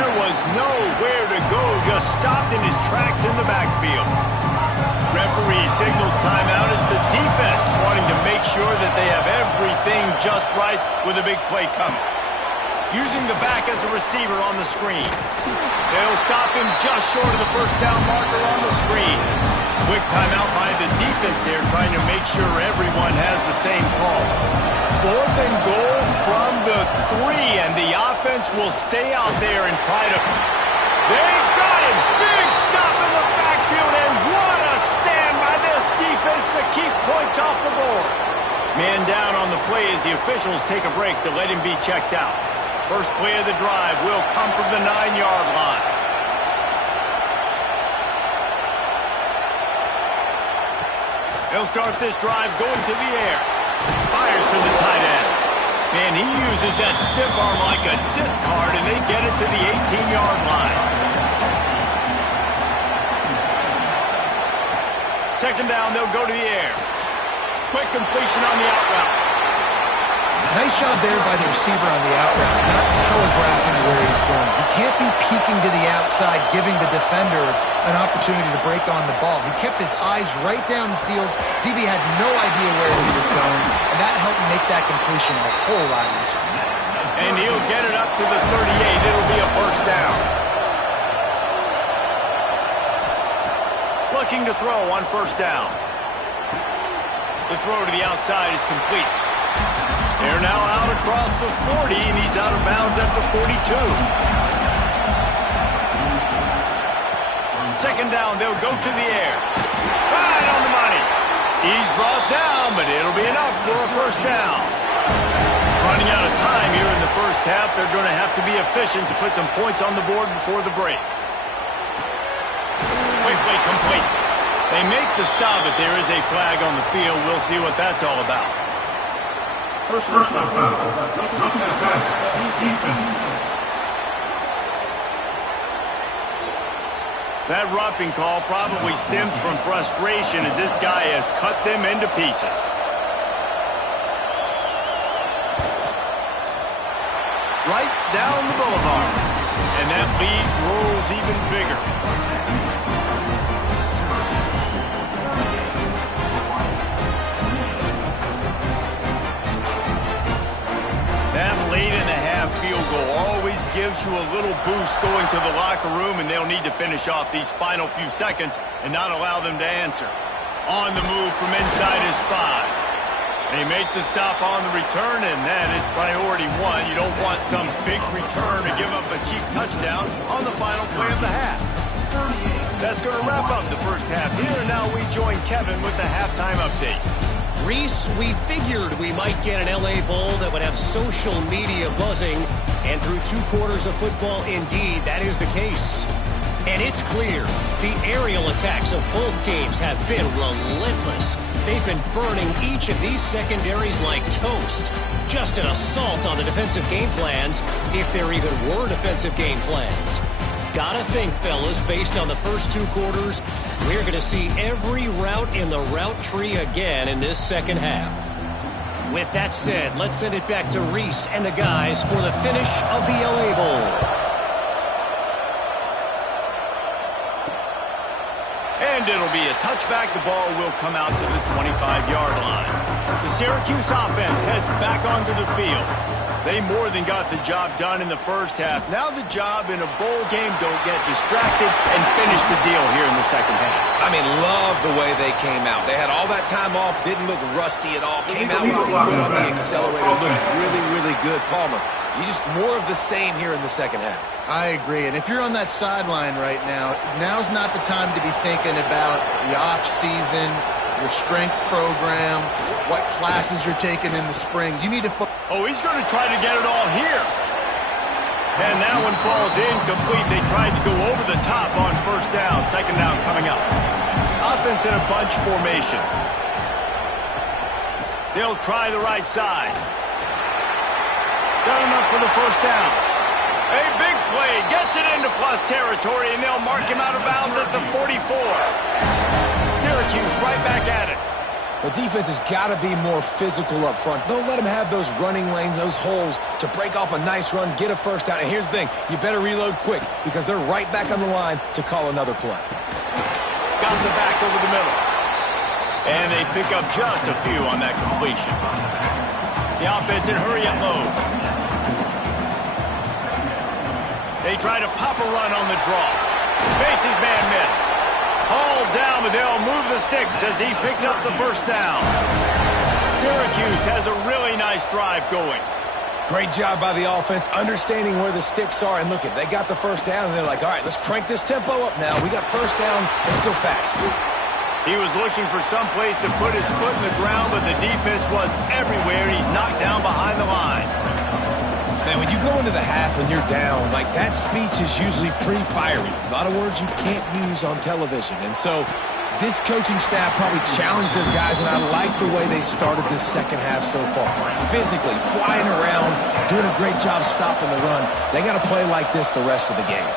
just stopped in his tracks in the backfield. Referee signals timeout as the defense wanting to make sure that they have everything just right with a big play coming. Using the back as a receiver on the screen. They'll stop him just short of the first down marker on the screen. Quick timeout by the defense there, trying to make sure everyone has the same call. 4th and goal from the 3, and the offense will stay out there and try to... They got him! Big stop in the backfield, and what a stand by this defense to keep points off the board. Man down on the play as the officials take a break to let him be checked out. First play of the drive will come from the 9-yard line. They'll start this drive going to the air. Fires to the tight end. Man, he uses that stiff arm like a discard, and they get it to the 18-yard line. Second down, they'll go to the air. Quick completion on the out route. Nice job there by the receiver on the out route, not telegraphing where he's going. He can't be peeking to the outside, giving the defender an opportunity to break on the ball. He kept his eyes right down the field. DB had no idea where he was going, and that helped make that completion a whole lot easier. And he'll get it up to the 38. It'll be a first down. Looking to throw on first down. The throw to the outside is complete. They're now out across the 40, and he's out of bounds at the 42. Second down, they'll go to the air. Right on the money. He's brought down, but it'll be enough for a first down. Running out of time here in the first half, they're going to have to be efficient to put some points on the board before the break. Quickly complete. They make the stop, but there is a flag on the field. We'll see what that's all about. First foul. Looking at pass. Defense. That roughing call probably stems from frustration as this guy has cut them into pieces. Right down the boulevard. And that lead grows even bigger. That late in the half field goal always gives you a little boost going to the locker room, and they'll need to finish off these final few seconds and not allow them to answer. On the move from inside his 5. They make the stop on the return, and that is priority 1. You don't want some big return to give up a cheap touchdown on the final play of the half. That's going to wrap up the first half here, and now we join Kevin with the halftime update. Reese, we figured we might get an LA Bowl that would have social media buzzing, and through 2 quarters of football, indeed, that is the case. And it's clear, the aerial attacks of both teams have been relentless. They've been burning each of these secondaries like toast. Just an assault on the defensive game plans, if there even were defensive game plans. Gotta think, fellas, based on the first 2 quarters, we're going to see every route in the route tree again in this second half. With that said, let's send it back to Reese and the guys for the finish of the LA Bowl. And it'll be a touchback. The ball will come out to the 25-yard line. The Syracuse offense heads back onto the field. They more than got the job done in the first half. Now the job in a bowl game, don't get distracted and finish the deal here in the second half. I mean, love the way they came out. They had all that time off, didn't look rusty at all. Came out with the foot on the accelerator, looked really, really good. Palmer, you just more of the same here in the second half. I agree. And if you're on that sideline right now, now's not the time to be thinking about the off-season, your strength program, what classes you're taking in the spring. You need to Oh, he's going to try to get it all here. And that one falls incomplete. They tried to go over the top on first down. Second down coming up. Offense in a bunch formation. They'll try the right side. Got enough for the first down. A big play. Gets it into plus territory, and they'll mark him out of bounds at the 44. Syracuse right back at it. The defense has got to be more physical up front. Don't let them have those running lanes, those holes to break off a nice run, get a first down. And here's the thing, you better reload quick because they're right back on the line to call another play. Got the back over the middle. And they pick up just a few on that completion. The offense in hurry-up mode. They try to pop a run on the draw. Makes his man miss. Hauled down, but they'll move the sticks as he picks up the first down. Syracuse has a really nice drive going. Great job by the offense, understanding where the sticks are. And look, they got the first down, and they're like, all right, let's crank this tempo up now. We got first down. Let's go fast. He was looking for some place to put his foot in the ground, but the defense was everywhere, and he's knocked down behind the line. Man, when you go into the half and you're down, like that speech is usually pretty fiery. A lot of words you can't use on television. And so this coaching staff probably challenged their guys, and I like the way they started this second half so far. Physically, flying around, doing a great job stopping the run. They got to play like this the rest of the game.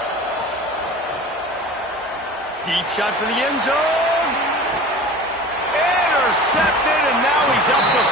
Deep shot for the end zone. Intercepted, and now he's up to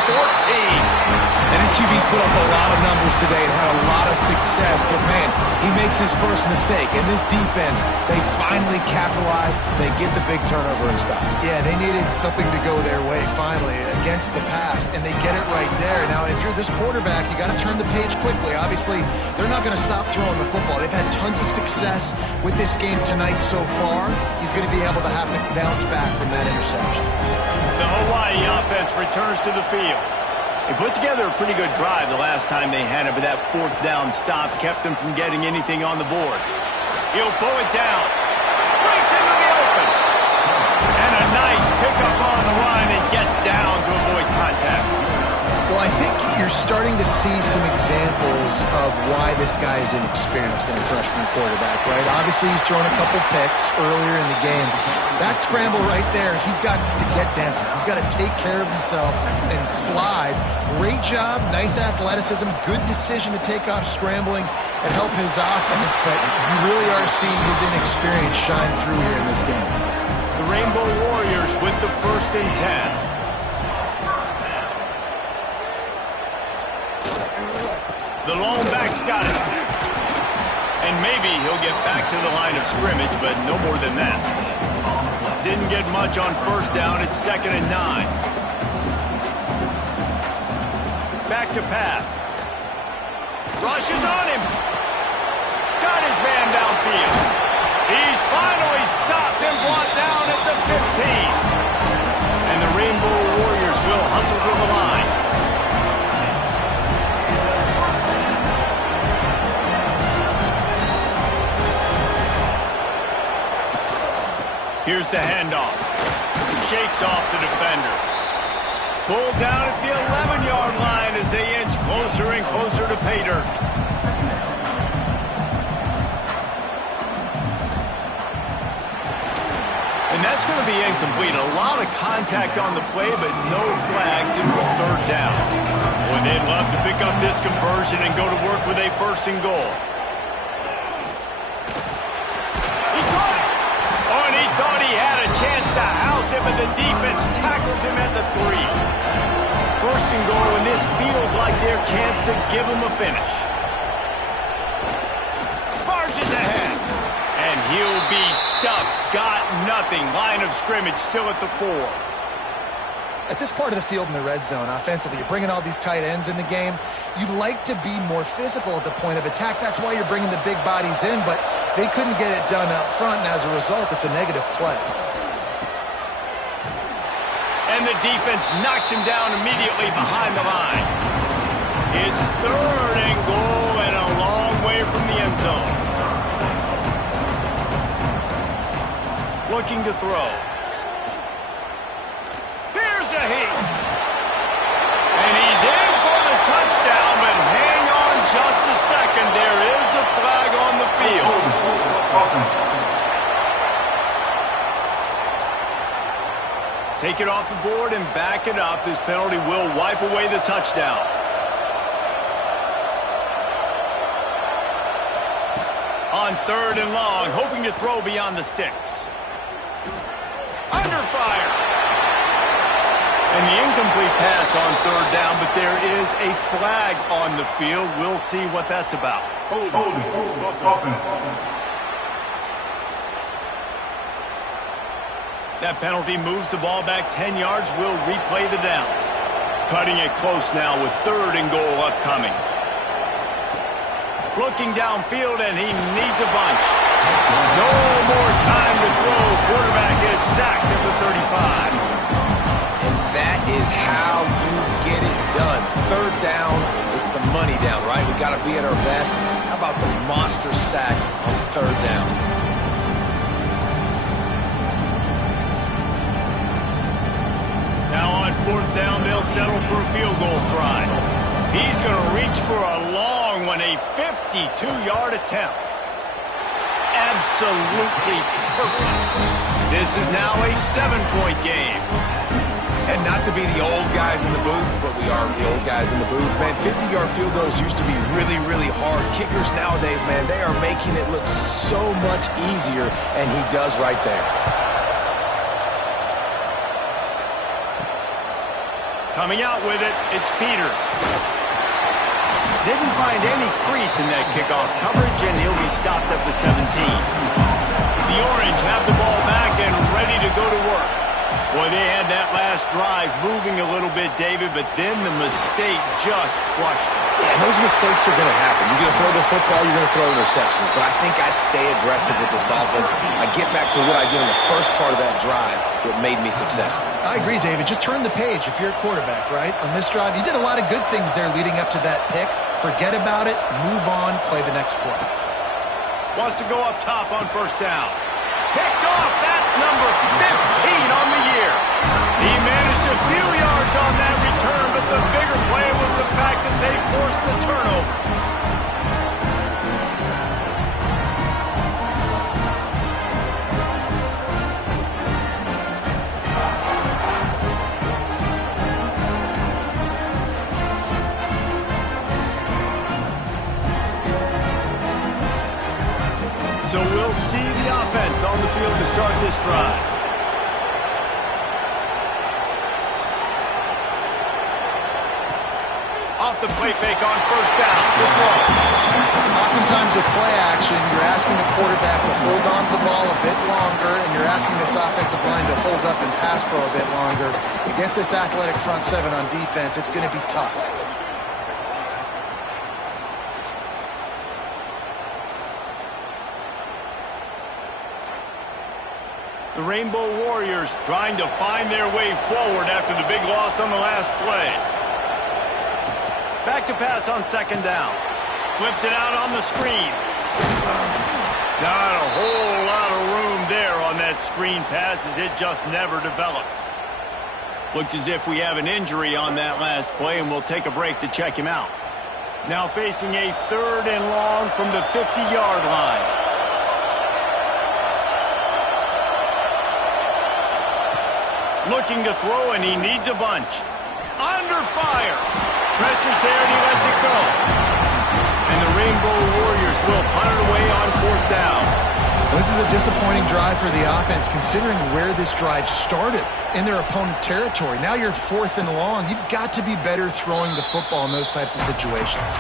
14. And his QB's put up a lot of numbers today and had a lot of success, but man, he makes his first mistake. And this defense, they finally capitalize, they get the big turnover and stop. Yeah, they needed something to go their way finally against the pass, and they get it right there. Now, if you're this quarterback, you got to turn the page quickly. Obviously, they're not going to stop throwing the football. They've had tons of success with this game tonight so far. He's going to be able to have to bounce back from that interception. The Hawaii offense returns to the field. They put together a pretty good drive the last time they had it, but that fourth down stop kept them from getting anything on the board. He'll pull it down. Breaks into the open. And a nice pickup on the line and gets down to avoid contact. Well, I think you're starting to see some examples of why this guy is inexperienced in a freshman quarterback, right? Obviously, he's thrown a couple picks earlier in the game. That scramble right there, he's got to get down. He's got to take care of himself and slide. Great job, nice athleticism, good decision to take off scrambling and help his offense, but you really are seeing his inexperience shine through here in this game. The Rainbow Warriors with the 1st and 10. The lone back's got it. And maybe he'll get back to the line of scrimmage, but no more than that. Didn't get much on first down. It's 2nd and 9. Back to pass. Rushes on him. Got his man downfield. He's finally stopped and brought down at the 15. And the Rainbow Warriors will hustle to the line. Here's the handoff. Shakes off the defender. Pulled down at the 11-yard line as they inch closer and closer to pay dirt. And that's going to be incomplete. A lot of contact on the play, but no flags in the 3rd down. Boy, they'd love to pick up this conversion and go to work with a 1st and goal. Thought he had a chance to house him, and the defense tackles him at the 3. 1st and goal, and this feels like their chance to give him a finish. Barges ahead, and he'll be stuffed. Got nothing. Line of scrimmage still at the 4. At this part of the field in the red zone, offensively, you're bringing all these tight ends in the game. You'd like to be more physical at the point of attack. That's why you're bringing the big bodies in, but they couldn't get it done up front, and as a result, it's a negative play. And the defense knocks him down immediately behind the line. It's 3rd and goal and a long way from the end zone. Looking to throw. Here's a heat. And he's in for the touchdown, but hang on just a second. There is a flag on the field. Take it off the board and back it up. This penalty will wipe away the touchdown. On 3rd and long, hoping to throw beyond the sticks. Under fire. And the incomplete pass on third down, but there is a flag on the field. We'll see what that's about. Holding. That penalty moves the ball back 10 yards. We'll replay the down. Cutting it close now with third and goal upcoming. Looking downfield, and he needs a bunch. No more time to throw. Quarterback is sacked at the 35. And that is how you get it done. Third down, it's the money down, right? We got to be at our best. How about the monster sack on third down? Now on fourth down, they'll settle for a field goal try. He's going to reach for a long one, a 52-yard attempt. Absolutely perfect. This is now a 7-point game. And not to be the old guys in the booth, but we are the old guys in the booth, man. 50-yard field goals used to be really, really hard. Kickers nowadays, man, they are making it look so much easier, and he does right there. Coming out with it, it's Peters. Didn't find any crease in that kickoff coverage, and he'll be stopped at the 17. The Orange have the ball back and ready to go to work. Boy, they had that last drive moving a little bit, David, but then the mistake just crushed them. Yeah, and those mistakes are going to happen. You're going to throw the football, you're going to throw interceptions. But I think I stay aggressive with this offense. I get back to what I did in the first part of that drive that made me successful. I agree, David. Just turn the page if you're a quarterback, right? On this drive, you did a lot of good things there leading up to that pick. Forget about it, move on, play the next play. Wants to go up top on first down. Picked off, that's number 15 on the year. He managed a few yards on that return, but the bigger play was the fact that they forced the turnover. So we'll see the offense on the field to start this drive. Off the play fake on first down. Good throw. Oftentimes with play action, you're asking the quarterback to hold on to the ball a bit longer, and you're asking this offensive line to hold up and pass pro a bit longer. Against this athletic front seven on defense, it's going to be tough. The Rainbow Warriors trying to find their way forward after the big loss on the last play. Back to pass on second down. Flips it out on the screen. Not a whole lot of room there on that screen pass as it just never developed. Looks as if we have an injury on that last play, and we'll take a break to check him out. Now facing a third and long from the 50-yard line. Looking to throw, and he needs a bunch. Under fire. Pressure's there, and he lets it go. And the Rainbow Warriors will punt it away on fourth down. This is a disappointing drive for the offense, considering where this drive started, in their opponent territory. Now you're fourth and long. You've got to be better throwing the football in those types of situations.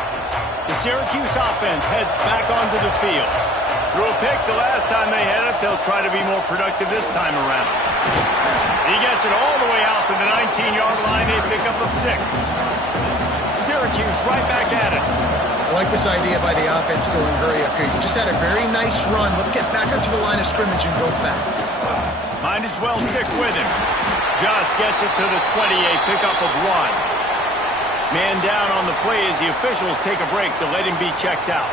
The Syracuse offense heads back onto the field. Threw a pick the last time they had it. They'll try to be more productive this time around. He gets it all the way out to the 19-yard line, a pickup of 6. Syracuse right back at it. I like this idea by the offense going hurry up here. You just had a very nice run. Let's get back up to the line of scrimmage and go fast. Might as well stick with him. Just gets it to the 20, a pickup of 1. Man down on the play as the officials take a break to let him be checked out.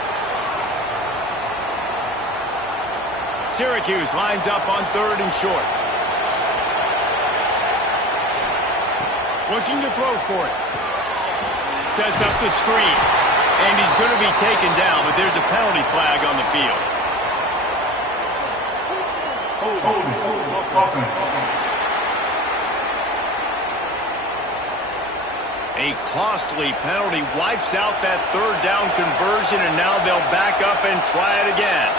Syracuse lines up on third and short. Looking to throw for it. Sets up the screen. And he's going to be taken down, but there's a penalty flag on the field. A costly penalty wipes out that third down conversion, and now they'll back up and try it again.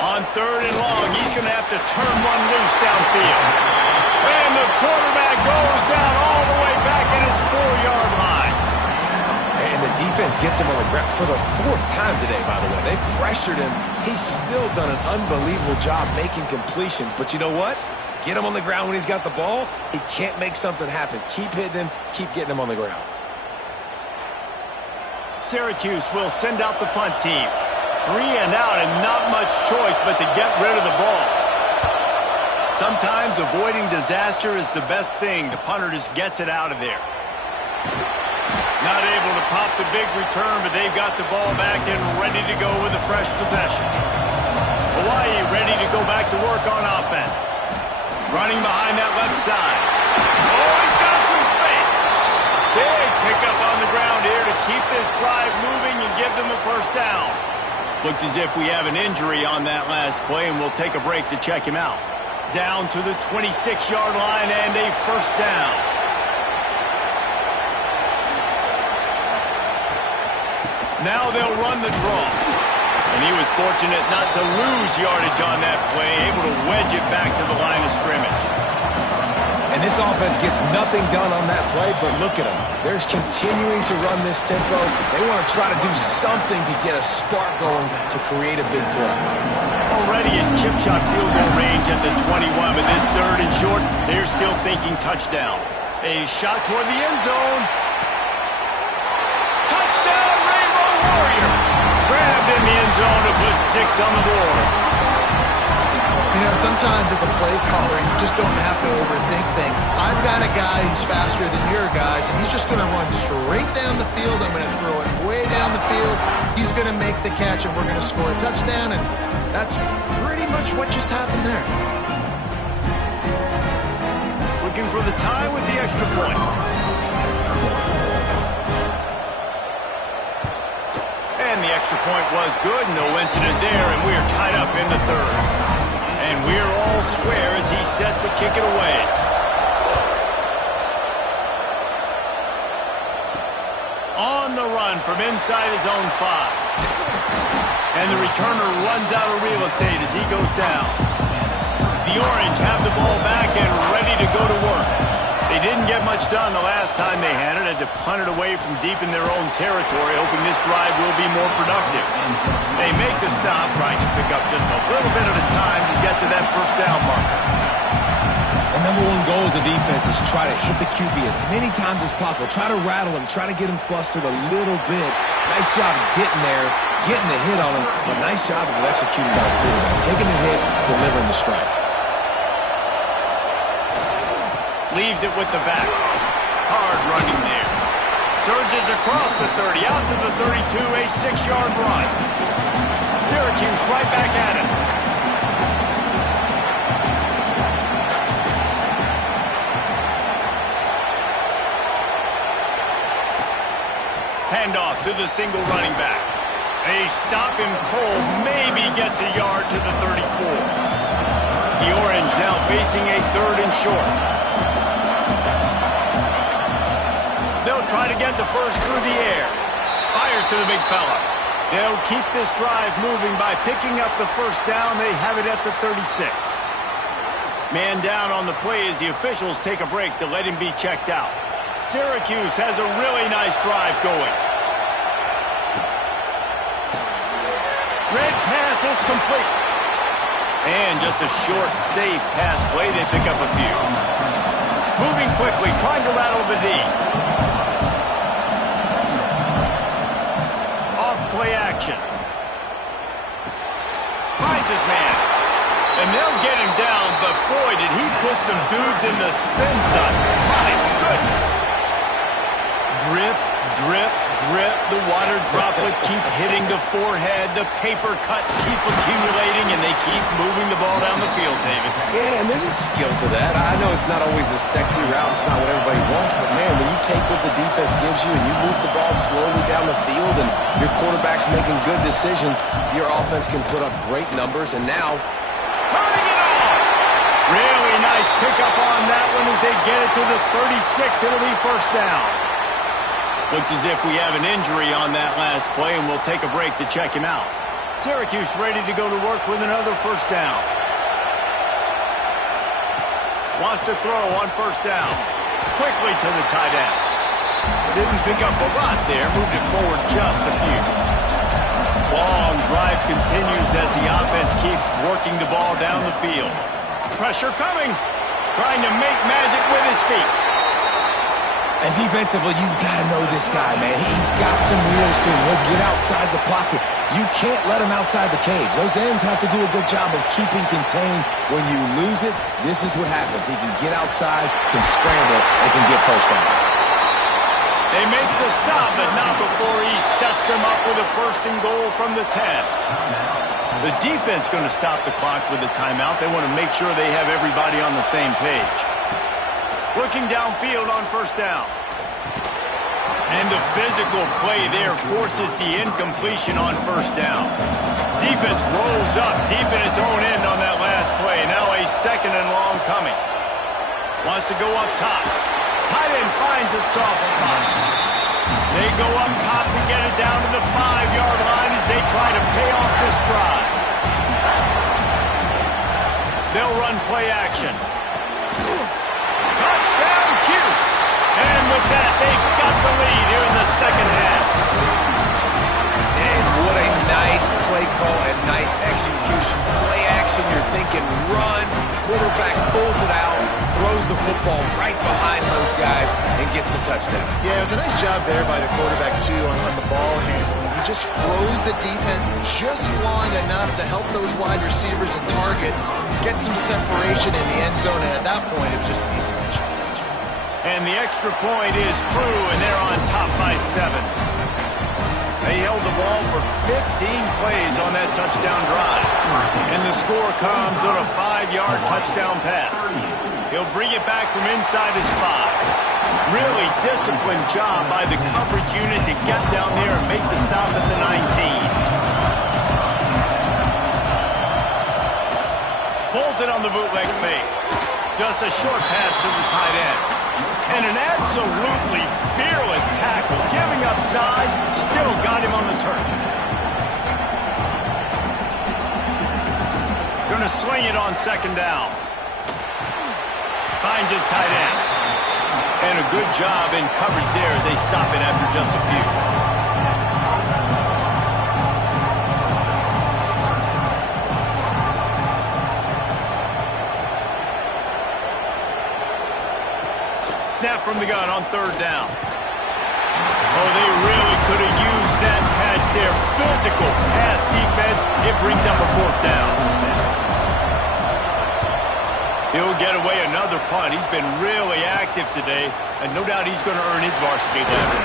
On third and long, he's going to have to turn one loose downfield. And the quarterback goes down all the way back at his 4-yard line. And the defense gets him on the ground for the 4th time today, by the way. They pressured him. He's still done an unbelievable job making completions. But you know what? Get him on the ground when he's got the ball. He can't make something happen. Keep hitting him. Keep getting him on the ground. Syracuse will send out the punt team. 3 and out and not much choice but to get rid of the ball. Sometimes avoiding disaster is the best thing. The punter just gets it out of there. Not able to pop the big return, but they've got the ball back and ready to go with a fresh possession. Hawaii ready to go back to work on offense. Running behind that left side. Oh, he's got some space. Big pickup on the ground here to keep this drive moving and give them a first down. Looks as if we have an injury on that last play, and we'll take a break to check him out. Down to the 26-yard line and a first down. Now they'll run the draw. And he was fortunate not to lose yardage on that play, able to wedge it back to the line of scrimmage. And this offense gets nothing done on that play, but look at them. They're continuing to run this tempo. They want to try to do something to get a spark going to create a big play. Already in chip shot field goal range at the 21, but this 3rd and short, they're still thinking touchdown. A shot toward the end zone. Touchdown, Rainbow Warriors! Grabbed in the end zone to put 6 on the board. You know, sometimes as a play caller, you just don't have to overthink things. I've got a guy who's faster than your guys, and he's just going to run straight down the field. I'm going to throw it way down the field. He's going to make the catch, and we're going to score a touchdown, and that's pretty much what just happened there. Looking for the tie with the extra point. And the extra point was good. No incident there, and we are tied up in the 3rd. And we're all square as he's set to kick it away. On the run from inside his own 5. And the returner runs out of real estate as he goes down. The Orange have the ball back and ready to go to work. They didn't get much done the last time they had it. Had to punt it away from deep in their own territory, hoping this drive will be more productive. They make the stop, trying to pick up just a little bit at a time to get to that first down marker. The number one goal as a defense is try to hit the QB as many times as possible. Try to rattle him, try to get him flustered a little bit. Nice job of getting there, getting the hit on him, but nice job of executing by the quarterback. Taking the hit, delivering the strike. Leaves it with the back. Hard running there. Surges across the 30, out to the 32, a 6-yard run. Syracuse right back at it. Handoff to the single running back. A stop him cold, maybe gets a yard to the 34. The Orange now facing a 3rd and short. They'll try to get the first through the air. Fires to the big fella. They'll keep this drive moving by picking up the first down. They have it at the 36. Man down on the play as the officials take a break to let him be checked out. Syracuse has a really nice drive going. Red pass, it's complete. And just a short, safe pass play. They pick up a few. Moving quickly, trying to rattle the D. Off-play action. Finds his man. And they'll get him down, but boy, did he put some dudes in the spin zone. My goodness. Drip, drip, drip. The water droplets keep hitting the forehead. The paper cuts keep accumulating, and they keep moving the ball down the field, David. Yeah, and there's a skill to that. I know it's not always the sexy route. It's not what everybody wants. But, man, when you take what the defense gives you and you move the ball slowly down the field and your quarterback's making good decisions, your offense can put up great numbers. And now, turning it on. Really nice pickup on that one as they get it to the 36. It'll be first down. Looks as if we have an injury on that last play, and we'll take a break to check him out. Syracuse ready to go to work with another first down. Wants to throw on first down. Quickly to the tight end. Didn't pick up a lot there. Moved it forward just a few. Long drive continues as the offense keeps working the ball down the field. Pressure coming. Trying to make magic with his feet. And defensively, you've got to know this guy, man. He's got some wheels to him. He'll get outside the pocket. You can't let him outside the cage. Those ends have to do a good job of keeping contained. When you lose it, this is what happens. He can get outside, can scramble, and can get first downs. They make the stop, but not before he sets them up with a first and goal from the 10. The defense going to stop the clock with a timeout. They want to make sure they have everybody on the same page. Looking downfield on first down. And the physical play there forces the incompletion on first down. Defense rolls up deep in its own end on that last play. Now a second and long coming. Wants to go up top. Tight end finds a soft spot. They go up top to get it down to the 5-yard line as they try to pay off this drive. They'll run play action. Touchdown, Cuse. And with that, they've got the lead here in the second half. And what a nice play call and nice execution. Play action, you're thinking run. Quarterback pulls it out, throws the football right behind those guys, and gets the touchdown. Yeah, it was a nice job there by the quarterback, too, on the ball handling. He just froze the defense just long enough to help those wide receivers and targets get some separation in the end zone, and at that point, it was just an easy catch. And the extra point is true, and they're on top by 7. They held the ball for 15 plays on that touchdown drive. And the score comes on a 5-yard touchdown pass. He'll bring it back from inside his 5. Really disciplined job by the coverage unit to get down there and make the stop at the 19. Pulls it on the bootleg fake. Just a short pass to the tight end. And an absolutely fearless tackle, giving up size, still got him on the turf. Going to swing it on second down. Finds his tight end. And a good job in coverage there as they stop it after just a few. Snap from the gun on third down. Oh, they really could have used that catch there. Physical pass defense. It brings up a fourth down. He'll get away another punt. He's been really active today, and no doubt he's going to earn his varsity letter.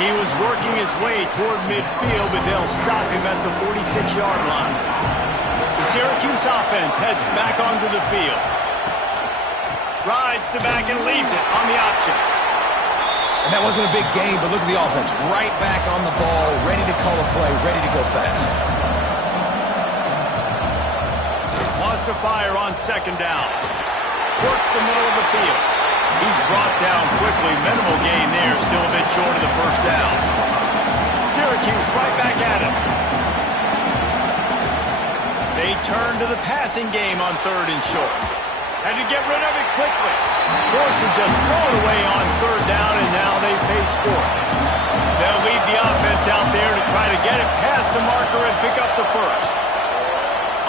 He was working his way toward midfield, but they'll stop him at the 46-yard line. The Syracuse offense heads back onto the field. Rides the back and leaves it on the option. And that wasn't a big game, but look at the offense. Right back on the ball, ready to call a play, ready to go fast. Wants to fire on second down. Works the middle of the field. He's brought down quickly. Minimal gain there, still a bit short of the first down. Syracuse right back at it. They turn to the passing game on third and short. Had to get rid of it quickly. Forced to just throw it away on third down, and now they face fourth. They'll lead the offense out there to try to get it past the marker and pick up the first.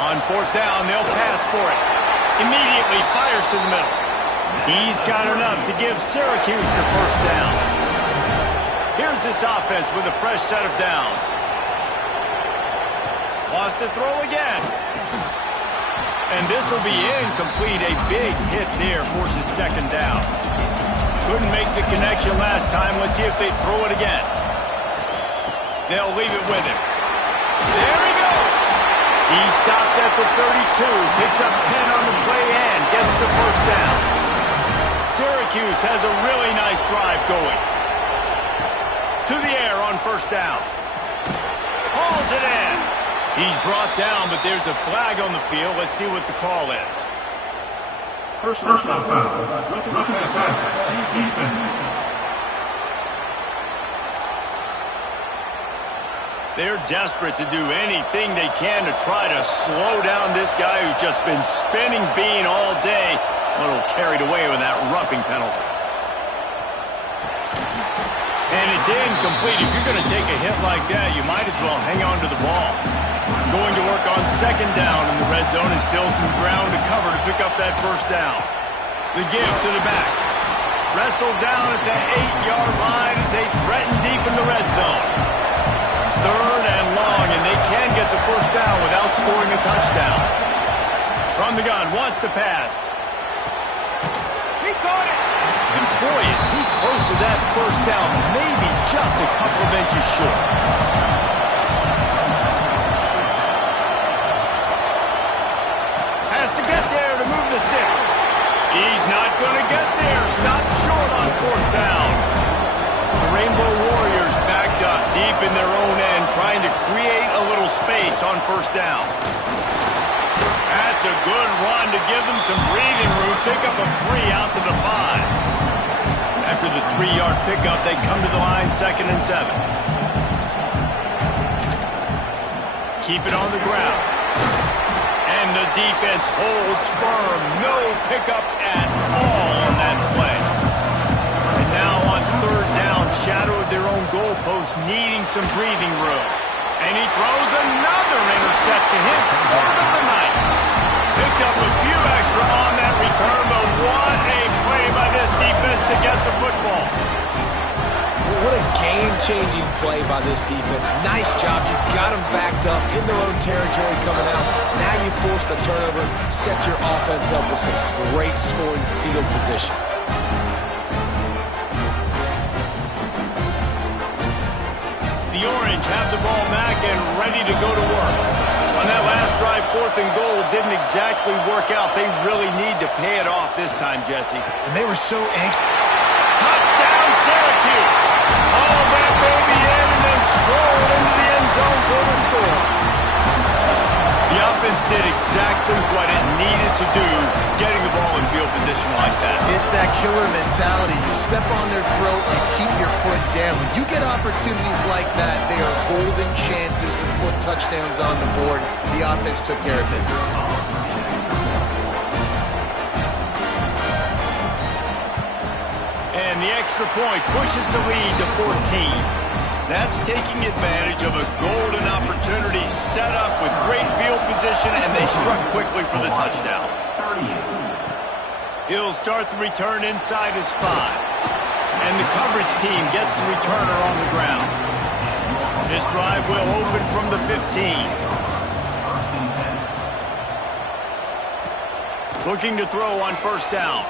On fourth down, they'll pass for it. Immediately fires to the middle. He's got enough to give Syracuse the first down. Here's this offense with a fresh set of downs. Wants to throw again. And this will be incomplete. A big hit there forces second down. Couldn't make the connection last time. Let's see if they throw it again. They'll leave it with him. There he goes. He stopped at the 32. Picks up 10 on the play and gets the first down. Syracuse has a really nice drive going. To the air on first down. Hauls it in. He's brought down, but there's a flag on the field. Let's see what the call is. Personal foul. Looking at defense. They're desperate to do anything they can to try to slow down this guy who's just been spinning bean all day. A little carried away with that roughing penalty. And it's incomplete. If you're going to take a hit like that, you might as well hang on to the ball. Going to work on second down in the red zone, and still some ground to cover to pick up that first down. The give to the back. Wrestled down at the 8-yard line as they threaten deep in the red zone. Third and long, and they can get the first down without scoring a touchdown. From the gun, wants to pass. He caught it! And boy, is he close to that first down, maybe just a couple of inches short. Has to get there to move the sticks. He's not going to get there. Stopped short on fourth down. The Rainbow Warriors backed up deep in their own end, trying to create a little space on first down. That's a good run to give them some breathing room. Pick up a 3 out to the 5. After the 3-yard pickup, they come to the line, 2nd and 7. Keep it on the ground. And the defense holds firm. No pickup at all on that play. And now on third down, shadow of their own goalpost, needing some breathing room. And he throws another interception. His fourth of the night. Picked up a few extra on that return, but what a play by this defense to get the football. What a game-changing play by this defense. Nice job. You got them backed up in their own territory coming out. Now you force the turnover, set your offense up with some great scoring field position. The Orange have the ball back and ready to go to work. On that last drive, 4th and goal didn't exactly work out. They really need to pay it off this time, Jesse. And they were so anxious. Touchdown, Syracuse! Haul that baby in and then stroll into the end zone for the score. The offense did exactly what it needed to do, getting the ball in field position like that. It's that killer mentality. You step on their throat, you keep your foot down. When you get opportunities like that, they are golden chances to put touchdowns on the board. The offense took care of business. And the extra point pushes the lead to 14. That's taking advantage of a golden opportunity set up with great field position, and they struck quickly for the touchdown. He'll start the return inside his 5. And the coverage team gets the returner on the ground. This drive will open from the 15. Looking to throw on first down.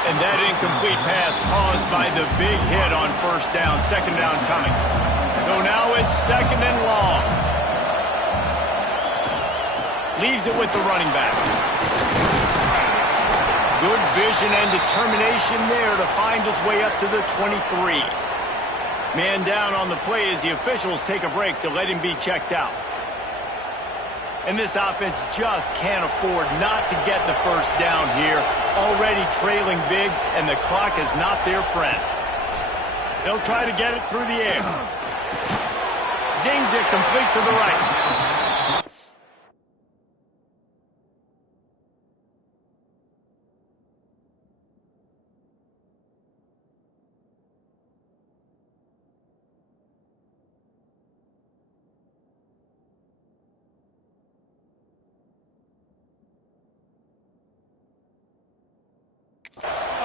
And that incomplete pass caused by the big hit on first down. Second down coming. So now it's 2nd and long. Leaves it with the running back. Good vision and determination there to find his way up to the 23. Man down on the play as the officials take a break to let him be checked out. And this offense just can't afford not to get the first down here. Already trailing big, and the clock is not their friend. They'll try to get it through the air. Zings it complete to the right.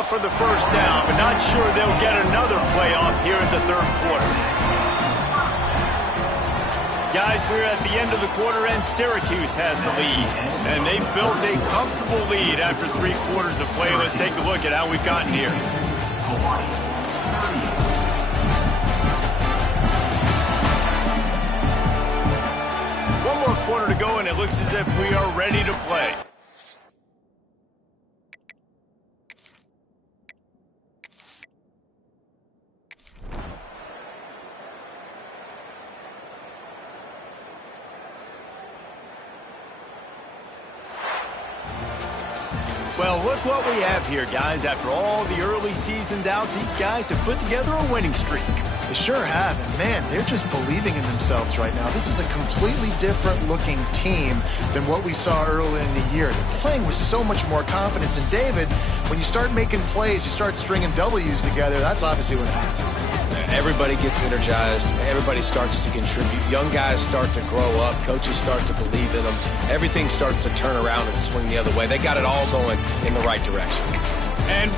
For the first down, but not sure they'll get another playoff here in the third quarter. Guys, we're at the end of the quarter, and Syracuse has the lead. And they've built a comfortable lead after 3 quarters of play. Let's take a look at how we've gotten here. One more quarter to go, and it looks as if we are ready to play. Well, look what we have here, guys. After all the early season doubts, these guys have put together a winning streak. They sure have, and man, they're just believing in themselves right now. This is a completely different looking team than what we saw early in the year. They're playing with so much more confidence, and David, when you start making plays, you start stringing W's together, that's obviously what happens. Everybody gets energized. Everybody starts to contribute. Young guys start to grow up. Coaches start to believe in them. Everything starts to turn around and swing the other way. They got it all going in the right direction. And